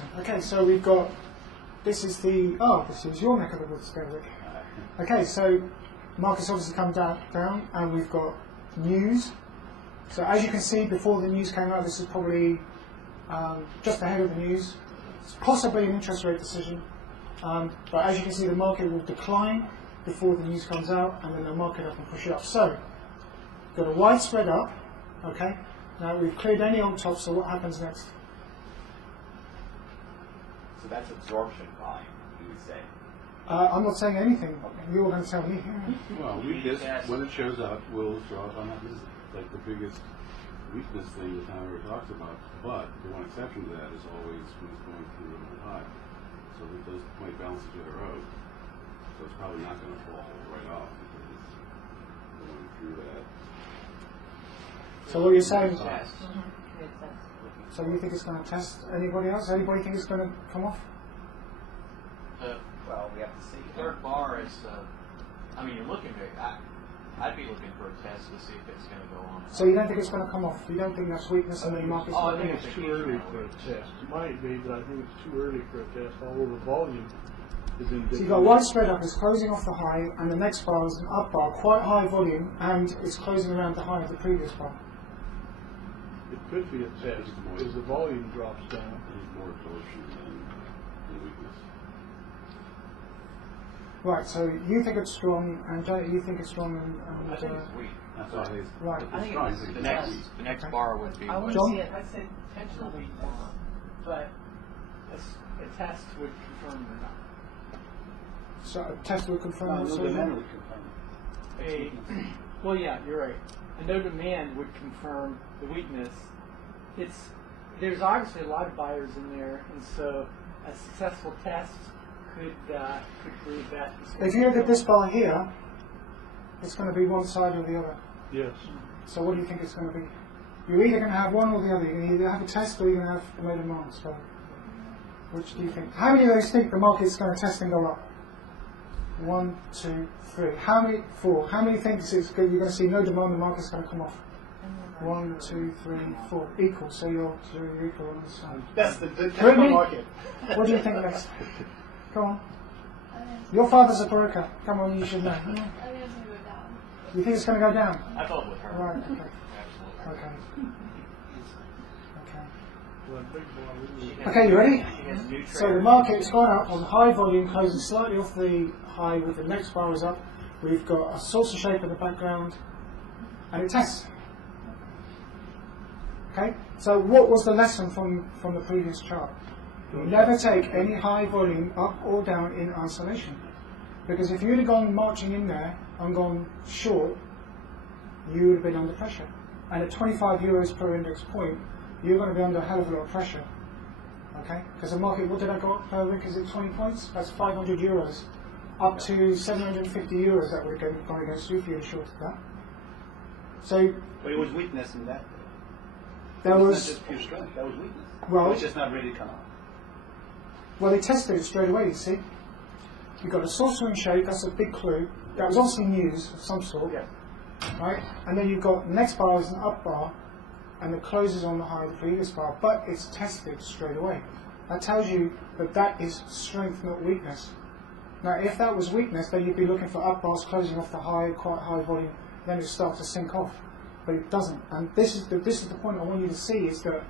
momentum. Okay, so we've got, this is your neck of the woods, Derek. Okay, so market's obviously come down, and we've got news. So as you can see, before the news came out, this is probably just ahead of the news. It's possibly an interest rate decision, but as you can see, the market will decline before the news comes out, and then the market up and push it up. So, got a wide spread up, okay? Now we've cleared any old tops, so what happens next? So that's absorption volume, you would say. I'm not saying anything. You're going to tell me. Well, weakness, when it shows up, will show up on that. This is like the biggest weakness thing that Tom ever talks about. But the one exception to that is always when it's going through a high. So that those might balance each other out. So it's probably not going to fall right off because it's going through that. So what you're saying? So you think it's going to test? Anybody else? Anybody think it's going to come off? Well, we have to see. Third bar is, you're looking at, I'd be looking for a test to see if it's going to go on. So you don't think it's going to come off? You don't think that's weakness in the market? I think it's too early for a test. It might be, but I think it's too early for a test, although the volume is in. So you've got one spread up, it's closing off the high, and the next bar is an up bar, quite high volume, and it's closing around the high of the previous bar. It could be a test because the volume drops down. There's more absorption than weakness. Right, so you think it's strong, and you think it's strong, and I think it's weak. That's why it's right. I think strong. the next bar would be. I wouldn't John? see it. I'd say potential weakness, but a test would confirm it or not. So a test will confirm. No demand would confirm. Well, yeah, you're right. A no demand would confirm the weakness. There's obviously a lot of buyers in there, and so a successful test could prove that. If you look at this bar here, it's going to be one side or the other. Yes. So what do you think it's going to be? You're either going to have one or the other. You're going to either have a test or you're going to have a no demand. So which do you think? How many of those think the market's going to test and go up? 1, 2, 3. How many? 4. How many think you're going to see no demand, the market's going to come off? 1, 2, 3, 4. Equal. So you're equal on this side. That's the capital market. What do you think next? Come on. Your father's a broker. Come on, you should know. I think it's going to go down. You think it's going to go down? I thought with her. Right. Okay. Absolutely. Okay. Okay, you ready? So the market has gone up on high volume, closing slightly off the high with the next bar is up. We've got a saucer shape in the background, and it tests. Okay, so what was the lesson from the previous chart? Never take any high volume up or down in isolation. Because if you'd have gone marching in there and gone short, you would have been under pressure. And at 25 euros per index point, you're going to be under a hell of a lot of pressure. Okay? Because the market, what did I go up per week? Is it 20 points? That's 500 euros. Up to 750 euros that would have gone against you if you had shorted that. So, But it was weakness in that. there It was was, not just pure strength. That was weakness. well, It was just not ready to come out. well, they tested it straight away, you see. You've got a saucering shape, that's a big clue. That was obviously news of some sort. Yeah. Right? And then you've got the next bar is an up bar, and the close is on the high of the previous bar, but it's tested straight away. That tells you that that is strength, not weakness. Now, if that was weakness, then you'd be looking for up bars closing off the high, quite high volume, then it starts to sink off. But it doesn't. And this is the point I want you to see, is that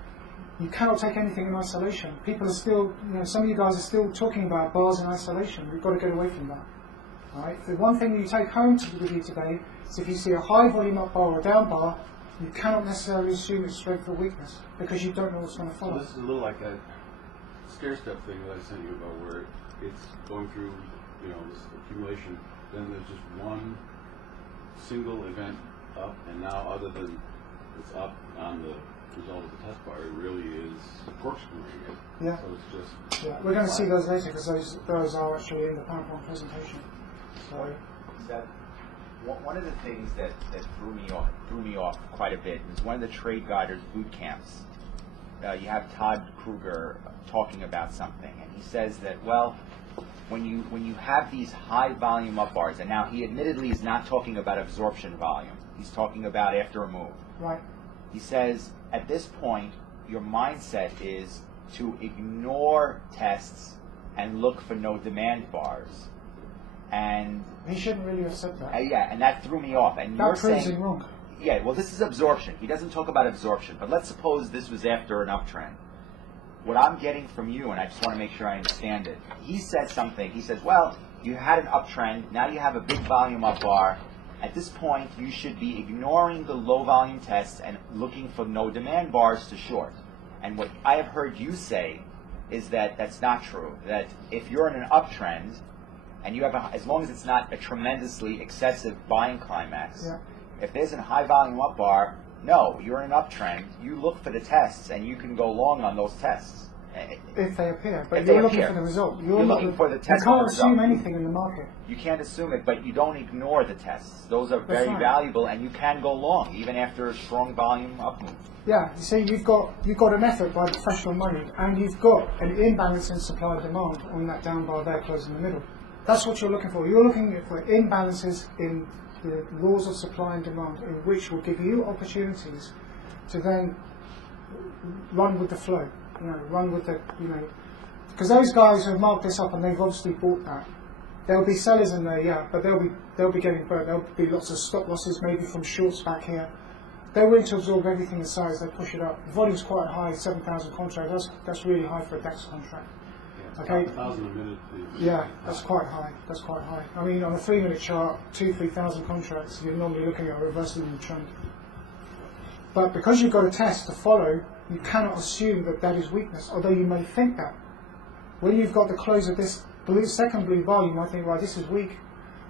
you cannot take anything in isolation. People are still, some of you guys are still talking about bars in isolation. We've got to get away from that. All right? The one thing you take home with you today is if you see a high volume up bar or a down bar, you cannot necessarily assume it's strength or weakness because you don't know what's going to follow. So this is a little like that stair step thing that I sent you about, where it's going through, this accumulation. Then there's just one single event up, and now other than it's up on the result of the test bar, it really is corkscrewing it. Yeah. So it's just. Yeah. We're going to see those later because those are actually in the PowerPoint presentation. So. Is that one of the things that threw me off quite a bit is one of the trade guiders boot camps. You have Todd Kruger talking about something, and he says that, well, when you have these high volume up bars, and now he admittedly is not talking about absorption volume, he's talking about after a move. Right. He says at this point your mindset is to ignore tests and look for no demand bars. And He shouldn't really have said that. yeah, and that threw me off. And That you're proves saying, him wrong. yeah, well, this is absorption. He doesn't talk about absorption, but let's suppose this was after an uptrend. What I'm getting from you, and I just want to make sure I understand it, he said something. He says, well, you had an uptrend, now you have a big volume up bar. At this point, you should be ignoring the low volume tests and looking for no demand bars to short. And what I have heard you say is that that's not true. That if you're in an uptrend, and you have as long as it's not a tremendously excessive buying climax, Yeah. if there's a high volume up bar, no, you're in an uptrend, you look for the tests and you can go long on those tests. If they appear, but If you're they looking appear. for the result. You're looking for the test You can't result. assume anything in the market. You can't assume it, but you don't ignore the tests. Those are That's very right. valuable, and you can go long even after a strong volume up move. Yeah, you see, you've got an effort by professional money, and you've got an imbalance in supply and demand on that down bar there, close in the middle. That's what you're looking for. You're looking for imbalances in the laws of supply and demand, in which will give you opportunities to then run with the flow. Run with the, because those guys who have marked this up and they've obviously bought that. There'll be sellers in there, yeah, but they'll be getting burnt. There'll be lots of stop losses, maybe from shorts back here. They're willing to absorb everything in size. They push it up. The volume's quite high, 7,000 contracts. That's really high for a DAX contract. Okay. 1,000 a minute. Yeah, that's quite high. That's quite high. I mean, on a 3-minute chart, 3,000 contracts, you're normally looking at a reversal in the trend. But because you've got a test to follow, you cannot assume that that is weakness, although you may think that. When you've got the close of this second blue bar, you might think, right, this is weak.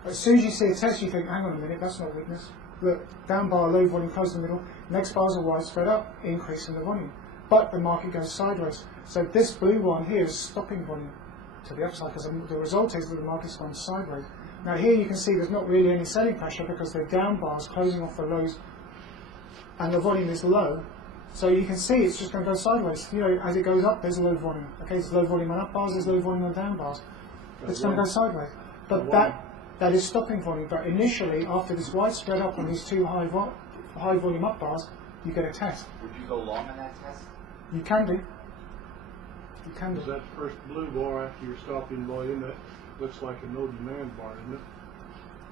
But as soon as you see a test, you think, hang on a minute, that's not weakness. Look, down bar, low volume, close in the middle. Next bars are wide, spread up, increase in the volume. But the market goes sideways. So this blue one here is stopping volume to the upside, because the result is that the market's gone sideways. Now here you can see there's not really any selling pressure because the down bars closing off the lows and the volume is low. So you can see it's just going to go sideways. As it goes up, there's low volume. Okay, there's low volume on up bars, there's low volume on down bars. It's going to go sideways. But that is stopping volume. But initially, after this wide spread up on these two high volume up bars, you get a test. Would you go long on that test? You can do. You can Is do. that first blue bar after your stopping volume, that looks like a no demand bar, isn't it?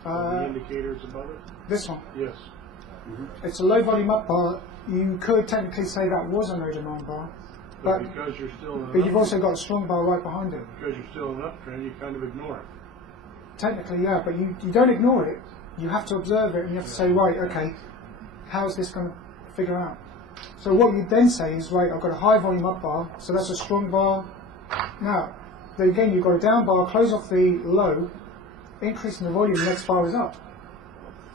The indicators above it? This one. Yes. It's a low volume up bar. You could technically say that was a no demand bar. But because you're still in an But you've also got a strong bar right behind it. because you're still in an uptrend, you kind of ignore it. Technically, yeah, but you don't ignore it. You have to observe it and you have to say, right, okay, how is this going to figure out? So what you then say is, right, I've got a high volume up bar, so that's a strong bar. Now, then again, you've got a down bar, close off the low, increasing the volume, the next bar is up.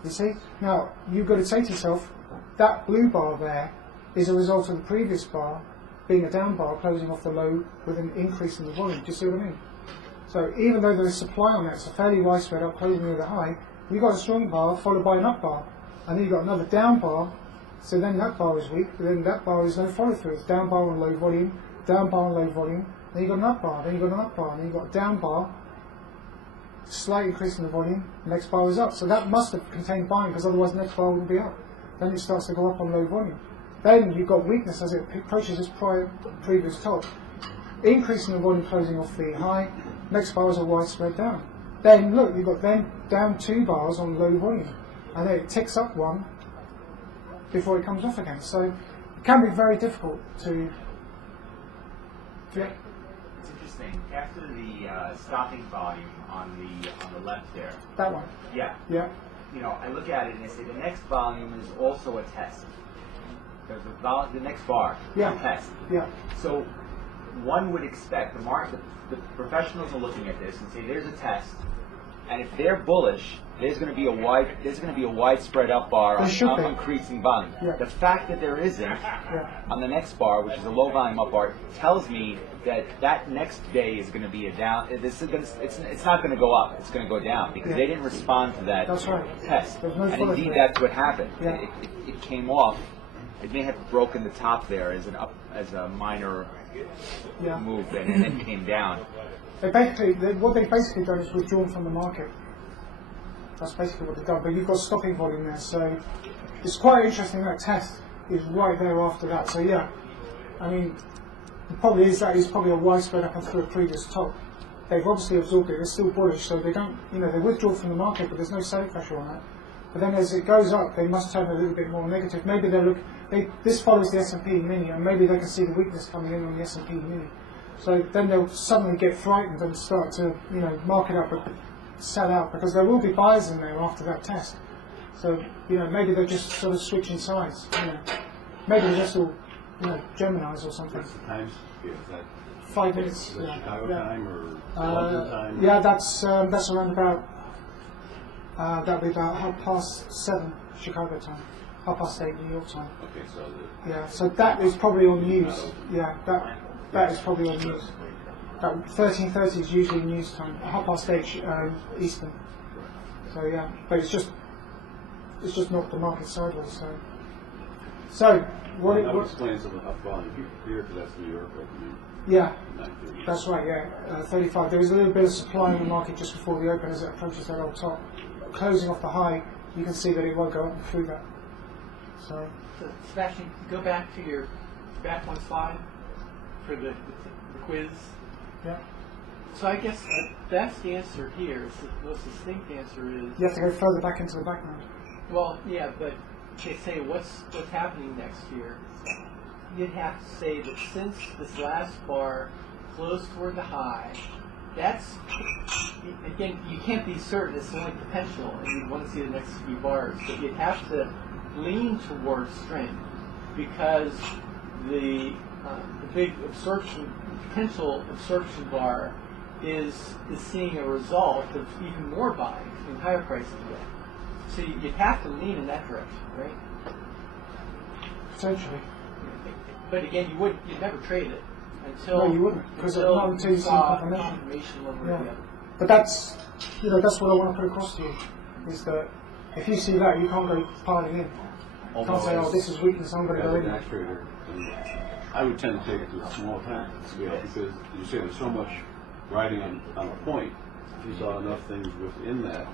You see? Now, you've got to say to yourself, that blue bar there is a result of the previous bar being a down bar, closing off the low with an increase in the volume. Do you see what I mean? So even though there is supply on that, it's a fairly wide spread up, closing with a high, you've got a strong bar followed by an up bar. And then you've got another down bar, so then that bar is weak, but then that bar is no follow through. It's down bar on low volume, down bar on low volume, then you've got an up bar, then you've got an up bar, and then you've got a down bar, slight increase in the volume, next bar is up. So that must have contained buying, because otherwise the next bar wouldn't be up. Then it starts to go up on low volume. Then you've got weakness as it approaches this previous top. Increasing the volume, closing off the high, next bar is a wide spread down. Then look, you've got then down 2 bars on low volume, and then it ticks up 1 before it comes off again. So it can be very difficult to. It's interesting. After the stopping volume on the left there. That one. Yeah. Yeah. I look at it and I say the next volume is also a test. There's the next bar, Yeah. a test. Yeah. So one would expect the professionals are looking at this and say there's a test, and if they're bullish, there's going to be a widespread up bar There should on be. increasing volume. Yeah. The fact that there isn't on the next bar, which is a low volume up bar, tells me that next day is going to be a down. It's not going to go up. It's going to go down because they didn't respond to that That's right. test. There's no And follow indeed, through. that's what happened. Yeah. It came off. It may have broken the top there as a minor Yeah. move, and then came down. What they've basically done is withdrawn from the market. That's basically what they've done. But you've got stopping volume there, so it's quite interesting that test is right there after that. So yeah, I mean, The problem is that it's probably a widespread up and through a previous top. They've obviously absorbed it. They're still bullish, so they don't, they withdraw from the market, but there's no selling pressure on that. But then as it goes up, they must turn a little bit more negative. Maybe this follows the S&P mini, and maybe they can see the weakness coming in on the S&P mini. So then they'll suddenly get frightened and start to, mark it up and sell out, because there will be buyers in there after that test. So, maybe they're just sort of switching sides. Maybe they're just all, Geminis or something. What's the time scale? Is that 5 minutes. is that Chicago yeah. time or London time? Yeah, that's around about. That'll be about 7:30 Chicago time, 8:30 New York time. Okay, so Yeah, so that is probably on news. Yeah, that is probably on news. 13:30 is usually news time. 8:30 Eastern. So yeah, but it's just knocked the market sideways. So what? I would explain some of the up volume here, because that's New York opening. Yeah, 9:30. that's right. Yeah, 35. There is a little bit of supply in the market just before the open as it approaches that old top. Closing off the high, you can see that it won't go up and through that. So Sebastian, go back to your back one slide for the quiz. yeah, So I guess the best answer here, the most distinct answer is, you have to go further back into the background. well, yeah, but they say what's happening next year. You'd have to say that since this last bar closed toward the high, that's, again, you can't be certain, it's only potential, and you'd want to see the next few bars, but you'd have to lean towards strength, because the big potential absorption bar is seeing a result of even more buying in higher prices again. So you'd have to lean in that direction, right? Potentially. But again, you'd never trade it until No, you wouldn't, because not until you see saw confirmation. confirmation one way or Yeah. the other. But that's what I want to put across to you, is that if you see that, you can't go piling in. You can't say, oh, this is weakness, I'm going to As go an in. act trader, I would tend to take it to a small time scale, because you say there's so much riding on a point. If you saw enough things within that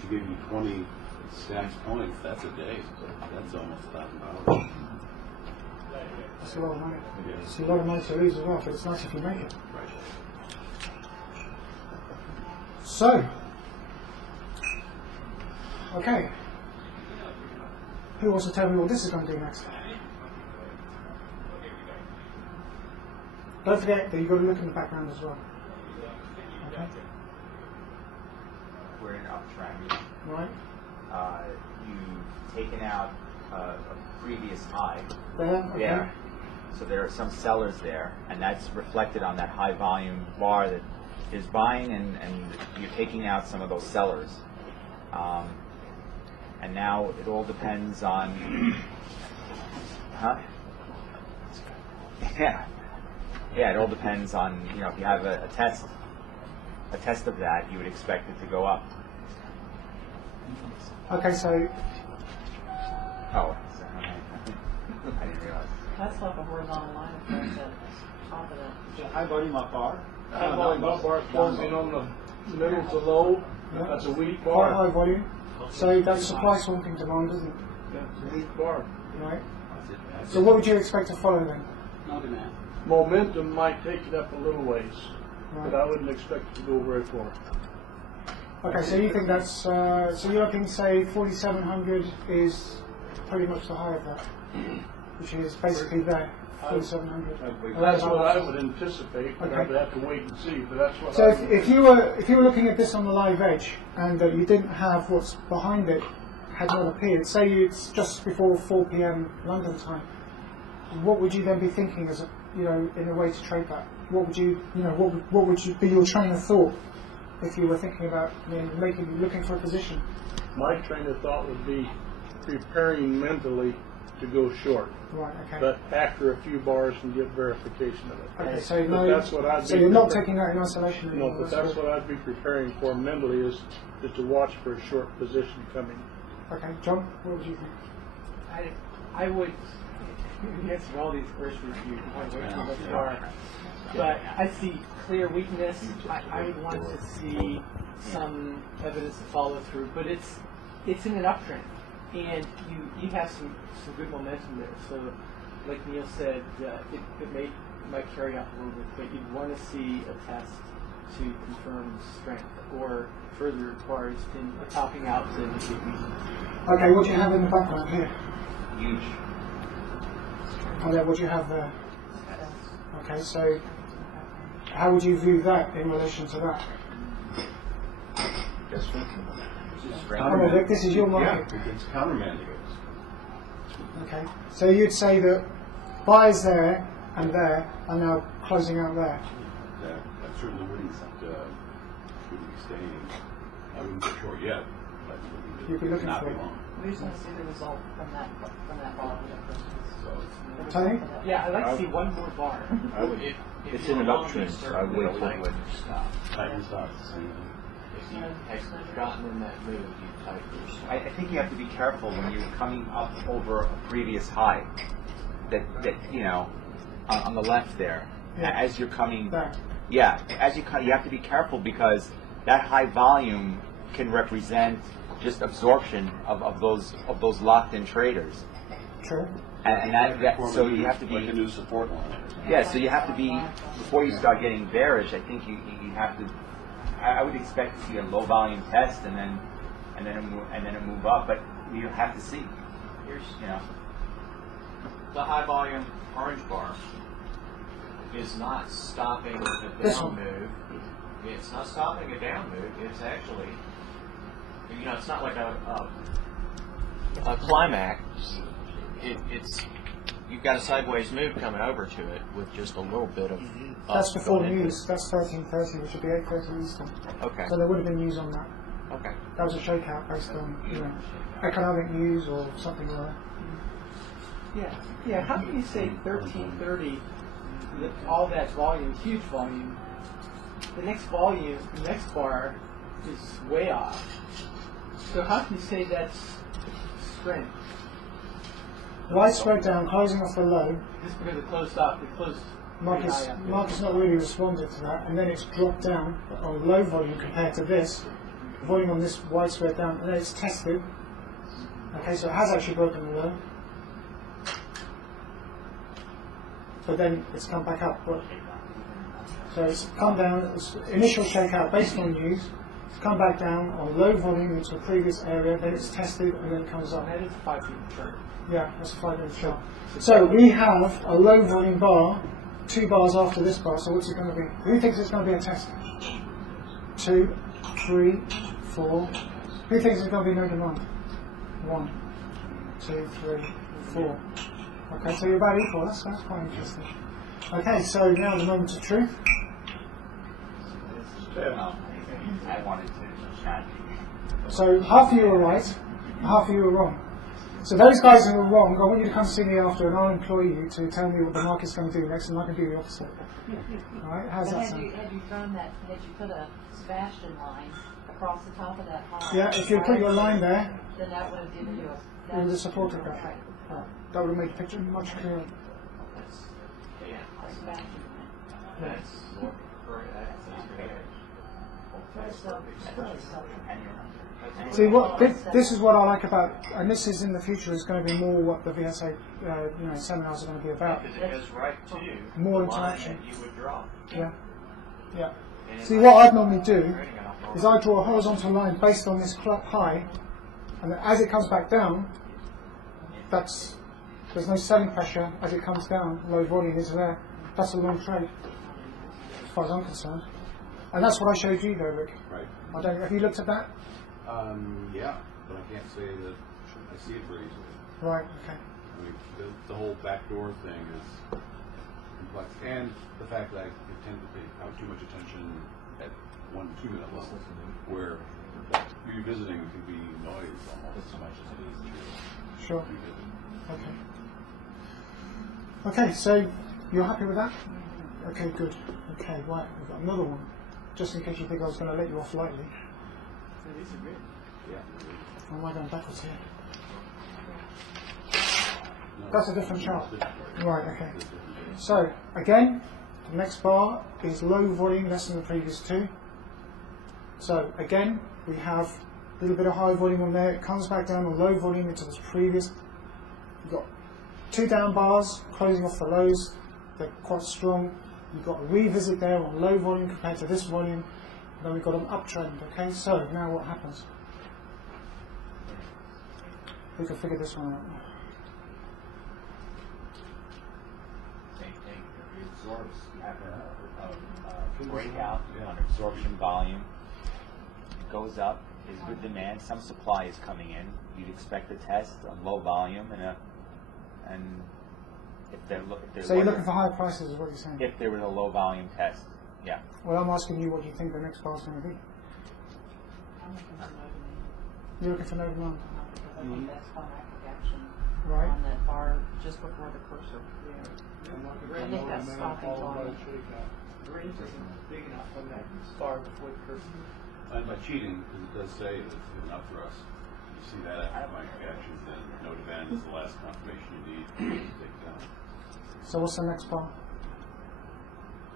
to give you 20 stacks points, that's a day. So that's almost $1,000. That's a lot of money. Yeah. It's a lot of money to lose as well, but it's nice if you make it. Right. So, okay. Who wants to tell me what this is going to do next? Don't forget that you've got to look in the background as well. Okay. We're in an uptrend. Right. You've taken out a previous high. There. Okay. Yeah. So there are some sellers there, and that's reflected on that high volume bar that is buying, and you're taking out some of those sellers. And now it all depends on, Yeah. Yeah, it all depends on, if you have a test of that, you would expect it to go up. Okay, so Oh, I didn't realize. That's like a horizontal line of at the top of that. High volume up bar. High volume up bar closing on the middle to low. That's a weak quite bar. high volume. So that's supply swamping demand, isn't it? Yeah, it's a weak bar. Right. So what would you expect to follow then? No demand. Momentum might take it up a little ways, but Right. I wouldn't expect it to go very far. Okay, so you think that's so you're looking, say 4,700 is pretty much the high of that, which is basically there, 4,700. That's what I would anticipate, but I Okay. would have to wait and see, but that's what So I if you were looking at this on the live edge and you didn't have what's behind it had not appeared, say it's just before 4 p.m. London time, what would you then be thinking as in a way to trade that? What would you what would be your train of thought if you were thinking about looking for a position? my train of thought would be preparing mentally to go short, Right. Okay. but after a few bars and get verification of it. Okay. So But that's what I'd so be you're not prepared- taking that in isolation No, anymore. but that's what I'd be preparing for mentally is to watch for a short position coming. Okay, John, what would you think? I would answer all these questions you wait till this far. But I see clear weakness. I would want to see some evidence to follow through. But it's in an uptrend, and you have some good momentum there. So, like Neil said, it may might carry up a little bit, but you'd want to see a test to confirm strength, or further requires a topping out to indicate weakness. Okay, what do you have in the background here? Huge. And then what do you have there? Okay, so how would you view that in relation to that? Just Oh, no, Rick, this is your market. Yeah, it's countermanding. Okay, so you'd say that buyers there and there are now closing out there. That certainly wouldn't be staying. I wouldn't be sure yet, but You'd be looking not for be it. long. We just want to see the result from that bar. Tony? Yeah, I'd like to see one more bar. It's in an uptrend, so I wait till it stop. Tighten stops. If you had gotten in that move, you tighten your stop. I think you have to be careful when you're coming up over a previous high. That you know, on the left there, Yeah. as you're coming. There. Yeah, as you come, you have to be careful because that high volume can represent just absorption of those locked-in traders. True. And that so you have to like a be. new support line. Yeah, so you have to be before you start getting bearish. I think you have to. I would expect to see a low volume test and then a move up, but you have to see. Here's You know. the high volume orange bar is not stopping the This down one. move. It's not stopping a down move. It's actually, it's not like a climax. It's you've got a sideways move coming over to it with just a little bit of. That's before going into news. That's 13:30, which would be 8:30 Eastern. it. Okay. So there would have been news on that. Okay. That was a shakeout based on economic news or something like that. Yeah. How can you say 1330? All that volume, huge volume. The next bar is way off. So how can you say that's strength? Widespread down, closing off the low. Just because it closed up, it closed. Market's pretty high up. market's not really responded to that, and then it's dropped down on low volume compared to this volume on this widespread down, and then it's tested. Okay, so it has actually broken the low, but then it's come back up. So it's come down. It's initial shakeout based on news. It's come back down on low volume into a previous area. Then it's tested, and then it comes up. And that is a 5 minute chart. Yeah, that's a 5-minute chart. So we have a low volume bar, 2 bars after this bar, so what's it going to be? Who thinks it's going to be a test? 2, 3, 4. Who thinks it's going to be no demand? 1, 2, 3, 4. Okay, so you're about equal. That's quite interesting. Okay, so now the moment of truth. I wanted to chat. So half of you are right, half of you are wrong. So those guys who are wrong, I want you to come see me after, and I'll employ you to tell me what the market's going to do next, and I can do the opposite. All right? How's But that had sound? you thrown that, had you put a Sebastian line across the top of that high? Yeah, if you put your line there, Then that would have given you a. you would have supported that. Right. Right. That would have made the picture much clearer. Yeah. A Sebastian line. That's more correct. See, what this is what I like about, and this is in the future is going to be more what the VSA seminars are going to be about. Because it goes right to More the line interaction. that you would draw. Yeah, yeah. And See, it what might- I'd normally do is I draw a horizontal line based on this high, and as it comes back down, there's no selling pressure as it comes down. Low volume is there. That's a long trade, as far as I'm concerned. And that's what I showed you, though, Rick. Right. Have you looked at that? Yeah, but I can't say that I see it very easily. Right. Okay. I mean, the whole backdoor thing is complex, and the fact that I tend to pay too much attention at 1 to 2 minute level, where revisiting can be noise almost as much as it is to Sure. revisit. Okay. Okay. So you're happy with that? Okay. Good. Okay. Right. We've got another one. Just in case you think I was going to let you off lightly. These are good. Yeah. Or am I going backwards here? No, That's a different chart. different. Right, okay. So, again, the next bar is low volume, less than the previous 2. So, again, we have a little bit of high volume on there. It comes back down on low volume into this previous. We've got 2 down bars closing off the lows. they're quite strong. You've got a revisit there on low volume compared to this volume. Then we've got an uptrend. Okay, so now what happens? We can figure this one out. Same thing. It absorbs. You have a breakout on absorption volume. It goes up. There's good demand. Some supply is coming in. You'd expect a test on low volume and if they're So you're looking for higher prices, is what you're saying? If there was a low volume test, yeah. Well, I'm asking you what you think the next bar is going to be. You're looking for no demand. I think that's climactic action Right. on that bar just before the cursor. I think that's stopping volume. The range isn't big enough on that bar before the cursor. And by cheating, because it does say that it's good enough for us. You see that after my reaction, then no demand is the last confirmation you need to take it down. So what's the next bar?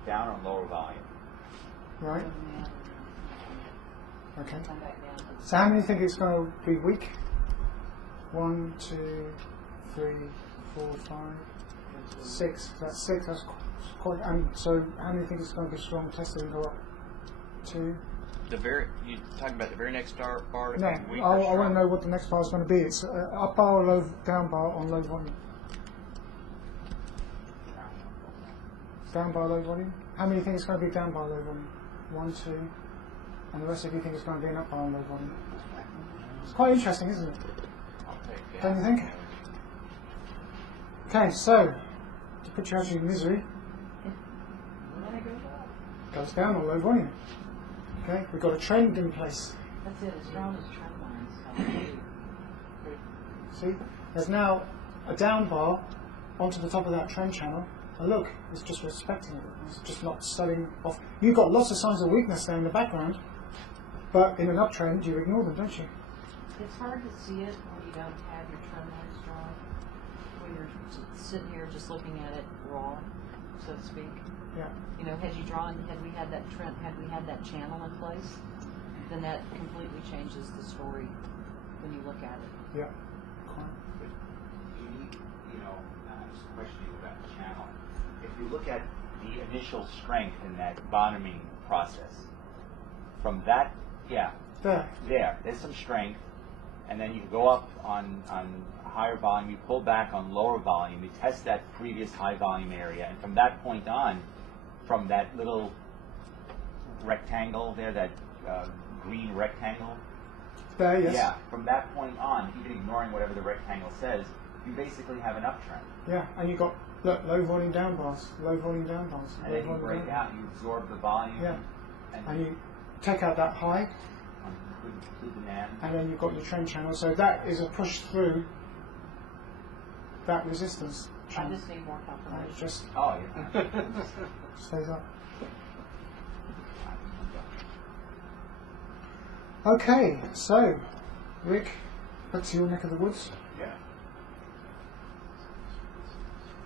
Down on lower volume. Right. Okay. Come back down. So how many think it's going to be weak? 1, 2, 3, 4, 5, 6. That's 6. That's quite. And so how many think it's going to be strong? Tested and go up. 2. You talking about the very next bar to No, be weak I or want to strong? know what the next bar is going to be. It's up bar or down bar on low volume. Down bar, low volume. How many think it's going to be down bar, low volume? 1, 2. And the rest of you think it's going to be an up bar on low volume. It's quite interesting, isn't it? I'll take Don't you think? Okay, so to put you out of your misery, goes down on low volume. Okay, we've got a trend in place. That's it, as strong as trend lines. See, there's now a down bar onto the top of that trend channel, and look, it's just respecting it. It's just not studying off. You've got lots of signs of weakness there in the background, but in an uptrend, you ignore them, don't you? It's hard to see it when you don't have your trend lines drawn. When you're sitting here just looking at it raw, so to speak. Yeah. You know, had we had that trend, had we had that channel in place, then that completely changes the story when you look at it. Yeah. But you need, I'm just questioning about the channel. If you look at the initial strength in that bottoming process, from that, there's some strength, and then you go up on higher volume, you pull back on lower volume, you test that previous high volume area, and from that point on, from that little rectangle there, that green rectangle, There, yes. yeah, from that point on, even ignoring whatever the rectangle says, you basically have an uptrend. Yeah, and you've got, look, low volume down bars, low volume down bars. And low then you volume break down out, you absorb the volume, Yeah. and And you take out that high, on good demand. and then you've got your trend channel. So that is a push through that resistance I channel. just need more And it confirmation. just Oh, yeah. stays up. Okay, so, Rick, back to your neck of the woods. Yeah.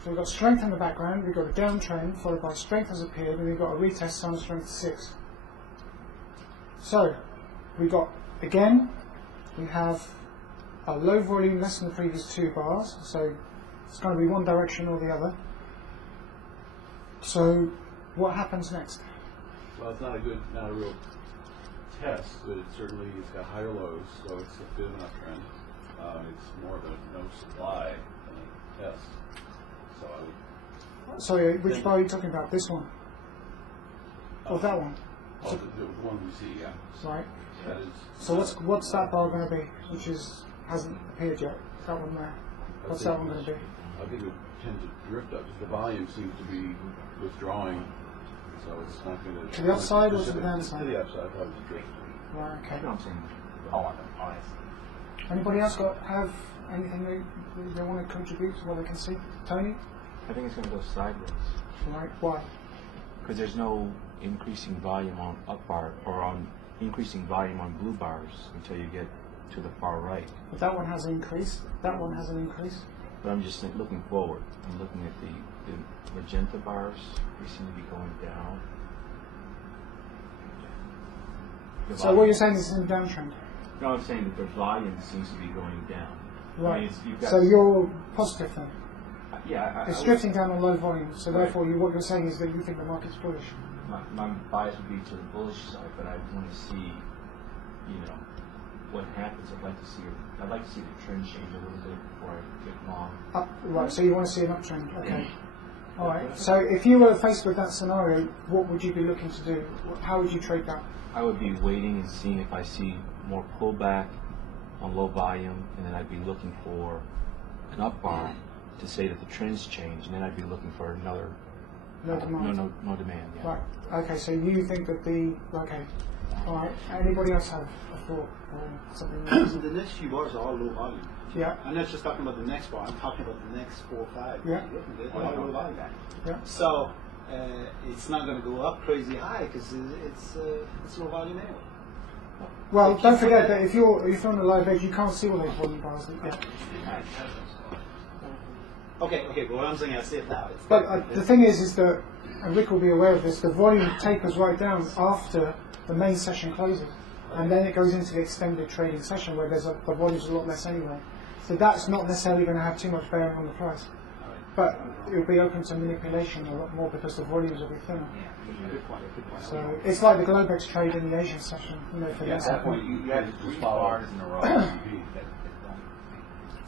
So we've got strength in the background, we've got a downtrend, followed by strength has appeared, and we've got a retest on strength 6. So, we've got, again, we have a low volume less than the previous 2 bars, so it's going to be one direction or the other. So, what happens next? Well, it's not a real test, but it certainly it's got higher lows, so it's a bit of an uptrend. It's more of a no supply than a test. So I would. Sorry, which bar are you talking about? This one? Or that one? Oh, the one we see, yeah. Right. That is. So what's that bar going to be, which hasn't appeared yet? That one there. What's that one going to be? I think it would tend to drift up because the volume seems to be withdrawing, so it's not going to. To the upside or to the downside? To the upside, probably the drift. Right, okay. Oh, I see. Anybody else have anything they want to contribute to what they can see? Tony? I think it's going to go sideways Right, why? because there's no increasing volume on up bar or on increasing volume on blue bars until you get to the far right. But that one has an increase, that one has an increase. But I'm just looking forward. I'm looking at the magenta bars. They seem to be going down. The So what you're saying is it's in downtrend? No, I'm saying that the volume seems to be going down. I Right. mean, you've got So you're positive then? Yeah, It's drifting down on low volume, so therefore what you're saying is that you think the market's bullish. my bias would be to the bullish side, but I want to see, what happens. I'd like to see the trend change a little bit before I get long. Right, so you want to see an uptrend. Okay. All right. So if you were faced with that scenario, what would you be looking to do? How would you trade that? I would be waiting and seeing if I see more pullback on low volume, and then I'd be looking for an up bar to say that the trends change, and then I'd be looking for another No demand. No demand. Yeah. Right. Okay. So you think that okay. All right. Anybody else have a thought or something? So the next few bars are all low volume. Yeah. I'm not just talking about the next bar. I'm talking about the next 4 or 5. Yeah. They're all low volume. Yeah. So it's not going to go up crazy high because it's low volume anyway. Well, don't forget that if you're on the live edge, you can't see all those volume bars. Yeah. Okay, but what I'm saying, I see it now. But the thing is that, and Rick will be aware of this, the volume tapers right down after the main session closes, and then it goes into the extended trading session where the volume's a lot less anyway. So that's not necessarily going to have too much bearing on the price. But it will be open to manipulation a lot more because the volumes will be thinner. So it's like the Globex trade in the Asian session, for At that point, you had 3 bars in a row.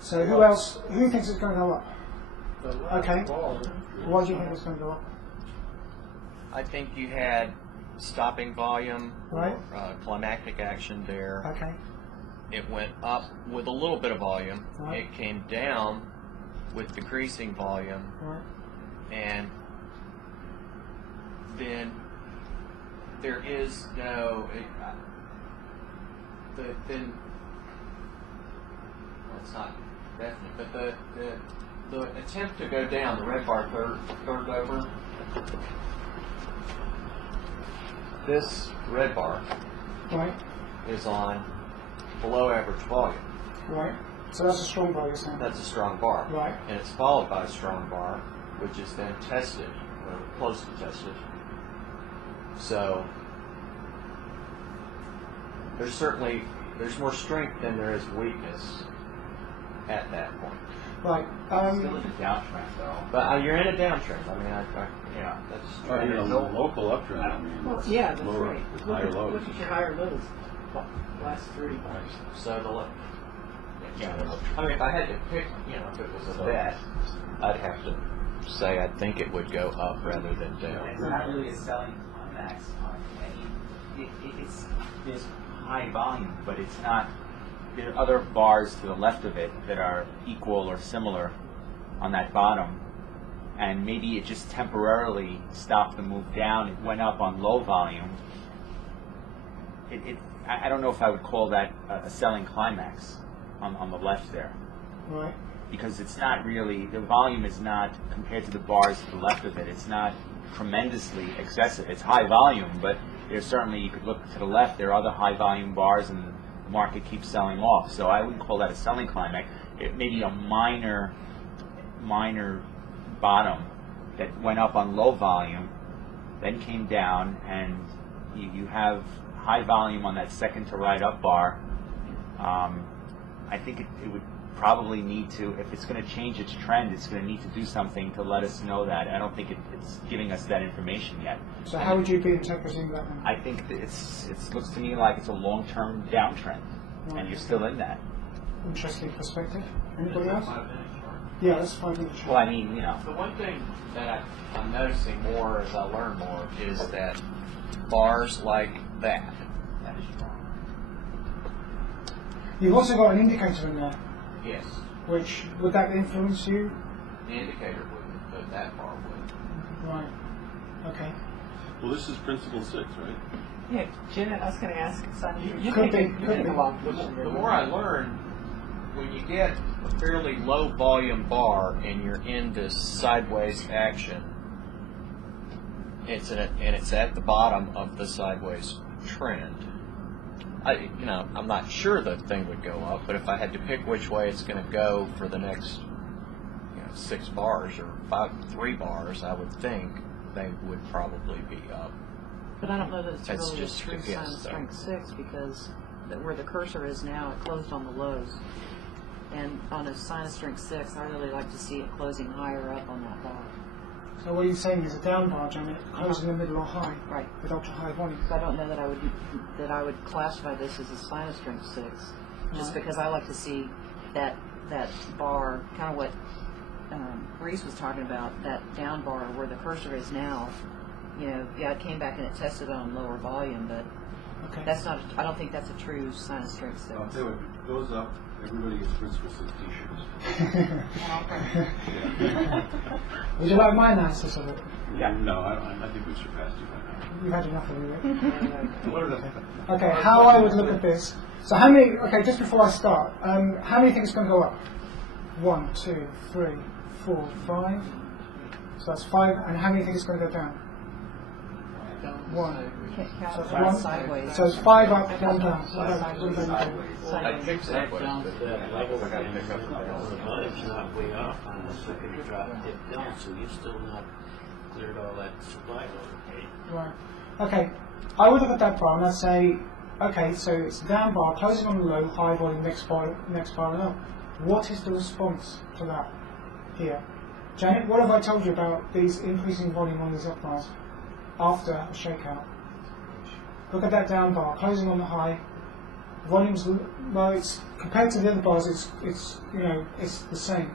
So who else? Who thinks it's going to go up? Okay. Why do you think it's going to go up? I think you had stopping volume, Right. climactic action there. Okay. It went up with a little bit of volume. Right. It came down with decreasing volume, Right. and then there is no. Then well, it's not definite, but the attempt to go down, the red bar third over. This red bar Right. is on below average volume. Right. So that's a strong bar, you're saying? That's a strong bar. Right. And it's followed by a strong bar, which is then tested, or close to tested. So there's more strength than there is weakness at that point. Right. Still in a downtrend, though. But you're in a downtrend. I mean, that's Or in a local uptrend. I mean, Well, yeah, that's lower, right. with Look higher at, lows. look at your higher lows. Last 3. so I mean, if I had to pick, if it was a bet, I'd have to say I think it would go up rather than down. It's not really a selling climax on any. There's high volume, but it's not. There are other bars to the left of it that are equal or similar on that bottom, and maybe it just temporarily stopped the move down. It went up on low volume. I don't know if I would call that a selling climax on the left there. Right. Because it's not really, the volume is not, compared to the bars to the left of it, it's not tremendously excessive. It's high volume, but there's certainly, you could look to the left, there are other high volume bars and the market keeps selling off. So I wouldn't call that a selling climax. It may be a minor bottom that went up on low volume, then came down, and you have high volume on that second to right up bar. I think it would probably need to, if it's going to change its trend, it's going to need to do something to let us know that. I don't think it's giving us that information yet. So how would you be interpreting that then? I think that it looks to me like it's a long-term downtrend, and you're still in that. Interesting perspective. Anybody else? Yeah, that's 5 minutes. Well, I mean, The one thing that I'm noticing more as I learn more is that bars like that. You've also got an indicator in there, Yes, which, would that influence you? the indicator wouldn't, but that bar would. Right. Okay. Well, this is principle 6, right? Yeah, Janet, I was going to ask, son, you Could take be, could be. a long position. The more I learn, when you get a fairly low volume bar and you're into sideways action, it's at the bottom of the sideways trend. I'm not sure the thing would go up, but if I had to pick which way it's going to go for the next 6 bars or 3 bars, I would think they would probably be up. But I don't know that it's That's really a just a true sign guess, of though. strength 6 because where the cursor is now, it closed on the lows. And on a sinus strength 6, I really like to see it closing higher up on that bar. So what you're saying is a down bar, Janet, closing in the middle or high, Right. with ultra high volume. I don't know that I would classify this as a sinus strength 6, just Right. because I like to see that bar, kind of what Reese was talking about, that down bar where the cursor is now. You know, yeah, it came back and it tested on lower volume, but Okay. that's not. I don't think that's a true sinus strength 6. I'll tell you what, if it goes up, everybody gets Christmas t-shirts. Would you like my analysis of it? Yeah. No, I think we surpassed you by now. You've had enough of it. Okay, how I would look at this. So how many, okay, just before I start, how many think it's going to go up? 1, 2, 3, 4, 5. So that's 5. And how many think it's going to go down? 1. Can't count So it it's 1. sideways. So it's 5 up, 1 down. What about I'd Sideways. pick sideways, but That level I gotta pick up the balance. The volume's not way off on the second drop dip down, so you've still not cleared all that supply load. Right. Okay. I would look at that bar and I'd say, okay, so it's a down bar, closing on the low, high volume, next bar and up. What is the response to that here? Janet, what have I told you about these increasing volume on these up bars after a shakeout? Look at that down bar, closing on the high, volumes low. It's compared to the other bars, it's the same.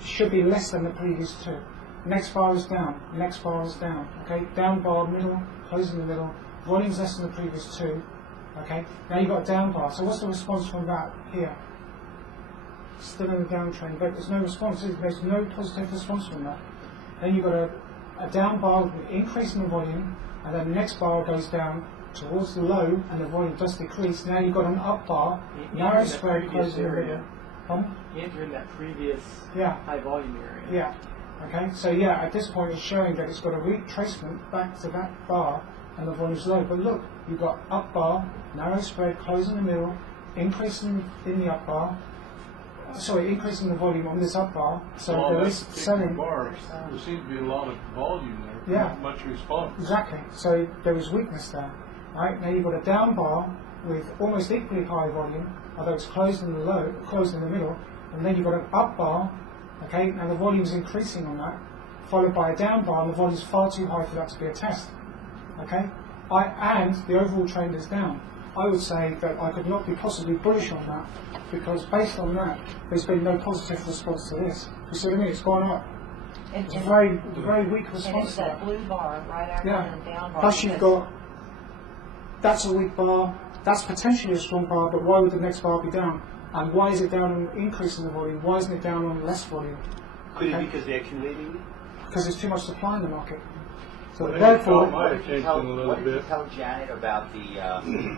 It should be less than the previous two. Next bar is down. Next bar is down. Okay, down bar, middle, closing the middle. Volume's less than the previous two. Okay, now you've got a down bar. So what's the response from that here? Still in the downtrend, but there's no response. There's no positive response from that. Then you've got a down bar with an increase in the volume, and then the next bar goes down towards the low, and the volume does decrease. Now you've got an up bar, narrow spread, closing the middle. Enter in that previous Yeah. high volume area. Yeah. Okay, so yeah, at this point it's showing that it's got a retracement back to that bar and the volume's low. But look, you've got up bar, narrow spread, close in the middle, increase in the up bar, increasing the volume on this up bar. So there is selling. Bars. There seems to be a lot of volume there. Yeah. Not much response. Exactly. So there is weakness there. Right? Now you've got a down bar with almost equally high volume, although it's closed in the middle, and then you've got an up bar. Okay, now the volume is increasing on that, followed by a down bar, and the volume is far too high for that to be a test. Okay, and the overall trend is down. I would say that I could not be possibly bullish on that, because based on that, there's been no positive response to this. You see what I mean? It's gone up. It's a very weak And response it's to that that. blue bar right after Yeah. the down bar. Plus you've got, that's a weak bar, that's potentially a strong bar, but why would the next bar be down? And why is it down on increase in the volume? Why isn't it down on less volume? Could it be because they're accumulating? Because there's too much supply in the market. So Well, therefore, my attention a little What did you bit. tell Janet about the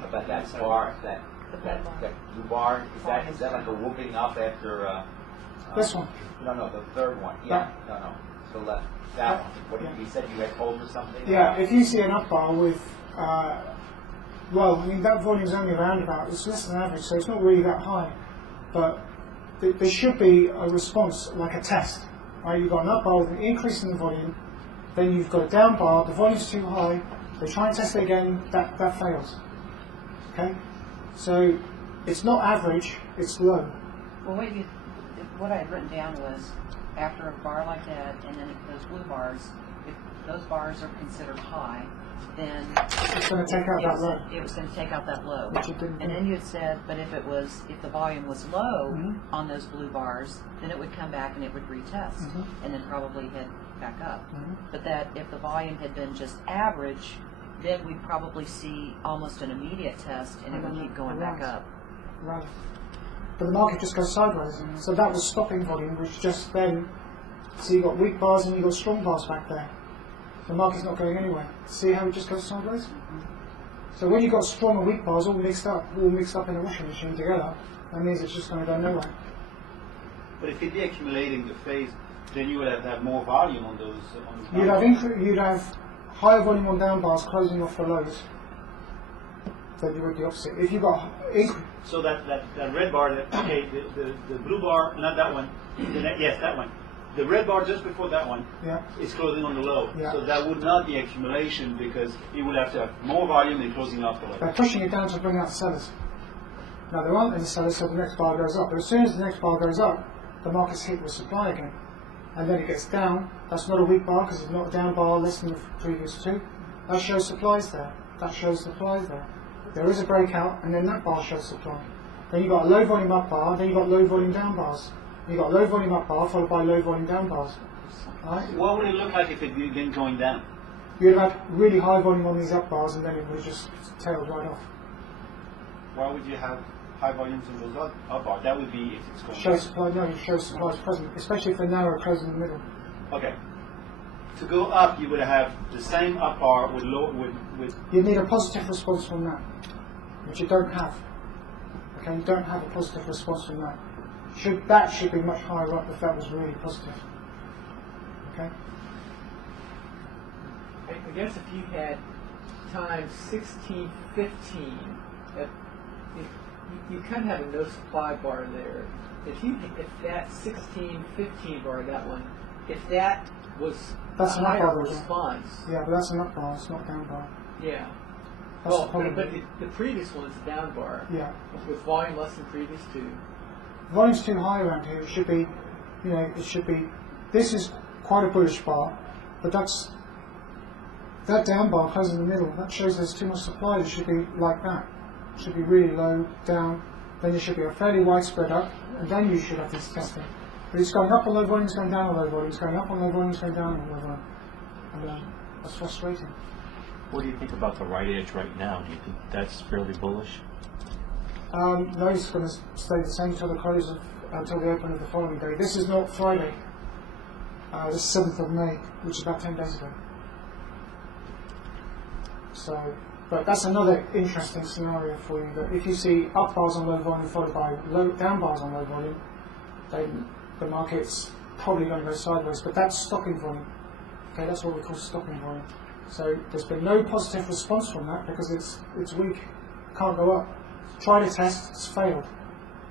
about that bar, that blue bar? Is that like a whooping up after? this one. No, the third one. Yeah, no, the left. That one. What Yeah. you said you had told her something? Yeah, about? if you see an up bar with, that volume's only around about, it's less than average, so it's not really that high. But there should be a response, like a test. Right? You've got an up bar with an increase in the volume, then you've got a down bar, the volume's too high, they try and test it again, that fails. Okay? So it's not average, it's low. Well, what I had written down was after a bar like that, and then those blue bars, if those bars are considered high, then It's going to take out that low. it was going to take out that low. Which it didn't And do. then you had said, but if the volume was low Mhm. on those blue bars, then it would come back and it would retest, Mhm. and then probably head back up. Mhm. But that if the volume had been just average, then we'd probably see almost an immediate test, and it would keep going back Right. up. Right. But the market just goes sideways. So that was stopping volume, which just then, so you got weak bars and you got strong bars back there. The market's not going anywhere. See how it just goes sideways? So when you've got strong and weak bars all mixed up in a washing machine together, that means it's just going to go nowhere. But if it'd be accumulating the phase, then you would have to have more volume on those. You'd have higher volume on down bars closing off the lows than you would the opposite. If you've got So that red bar, the blue bar, not that one. Yes, that one. The red bar just before that one yeah, is closing on the low. Yeah. So that would not be accumulation because it would have to have more volume than closing off the low. they're pushing it down to bring out sellers. Now there aren't any sellers, so the next bar goes up. But as soon as the next bar goes up, the market's hit with supply again. And then it gets down. That's not a weak bar because it's not a down bar less than the previous two. That shows supplies there. That shows supplies there. There is a breakout, and then that bar shows supply. Then you've got a low volume up bar, then you've got low volume down bars. You've got low volume up bar followed by low volume down bars. Right? What would it look like if it had been going down? You'd have had really high volume on these up bars, and then it would have just tailed right off. Why would you have high volumes in those up bars? That would be if it's going Show down. supply, no, it shows supply is present, especially if they're narrow close in the middle. Okay. To go up, you would have the same up bar with low with. You need a positive response from that, which you don't have. Okay, you don't have a positive response from that. That should be much higher up if that was really positive. Okay. I guess if you had times 16, 15, you kind of have a no supply bar there. If that 16, 15 bar, that one, if that was That's a an up higher bar, response. Yeah, but that's an up bar, it's not down bar. Yeah. That's Well, the problem. but the previous one's a down bar. Yeah. With volume less than previous two. Volume's too high around here. It should be, it should be. This is quite a bullish bar, but that down bar closing in the middle. That shows there's too much supply. It should be like that. It should be really low down. Then there should be a fairly wide spread up, and then you should have this testing. But it's going up on low volume, it's going down on low volume, it's going up on low volume, it's going down on low volume, and that's frustrating. What do you think about the right edge right now? Do you think that's fairly bullish? No, it's going to stay the same until the close until the open of the following day. This is not Friday. This is 7th of May, which is about 10 days ago. So, but that's another interesting scenario for you. That if you see up bars on low volume followed by down bars on low volume, then the market's probably going to go sideways. But that's stopping volume. Okay, that's what we call stopping volume. So there's been no positive response from that because it's weak, can't go up. Try to test, it's failed.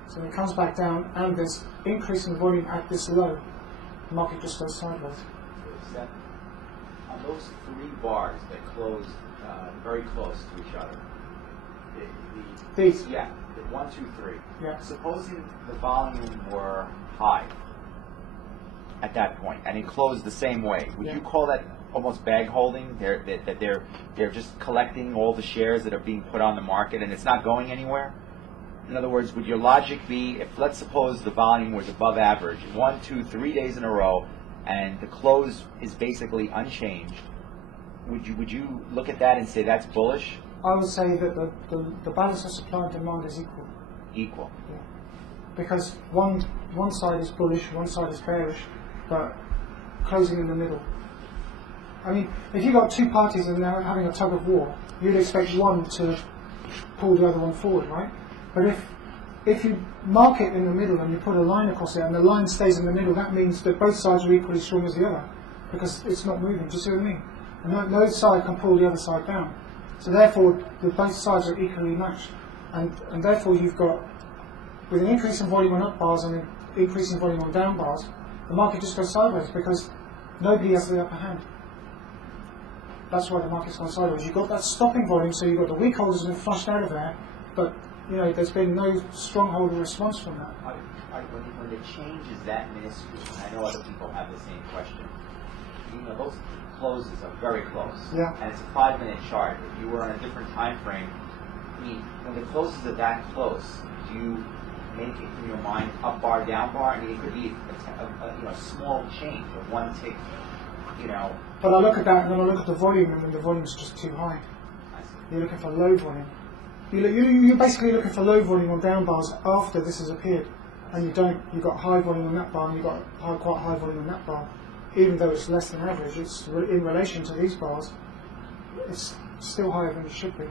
So when it comes back down and there's increasing volume at this low, the market just goes sideways. On those three bars that closed very close to each other, These? Yeah, the 1, 2, 3. Yeah. Supposing the volume were high at that point, and it closed the same way, would you call that almost bag holding? They're just collecting all the shares that are being put on the market, and it's not going anywhere? In other words, would your logic be, if let's suppose the volume was above average 1, 2, 3 days in a row, and the close is basically unchanged, would you look at that and say that's bullish? I would say that the balance of supply and demand is equal. Equal. Yeah. Because one side is bullish, one side is bearish, but closing in the middle. I mean, if you've got two parties and they're having a tug of war, you'd expect one to pull the other one forward, right? But if you mark it in the middle and you put a line across it and the line stays in the middle, that means that both sides are equally strong as the other because it's not moving. Do you see what I mean? And no side can pull the other side down. So therefore, both sides are equally matched. And therefore you've got, with an increase in volume on up bars and an increase in volume on down bars, the market just goes sideways because nobody has the upper hand. That's why the market's gone sideways. You've got that stopping volume, so you've got the weak holders have been flushed out of there, but there's been no stronghold response from that. When the change is that minuscule, and I know other people have the same question, those closes are very close. Yeah. And it's a 5-minute chart. If you were on a different time frame, when the closes are that close, do you make it in your mind up bar, down bar? I mean, it could be a small change of one tick, But I look at that and then I look at the volume, and then the volume's just too high. You're looking for low volume. You're basically looking for low volume on down bars after this has appeared, and you've got high volume on that bar, and you've got quite high volume on that bar. Even though it's less than average, it's in relation to these bars, it's still higher than it should be.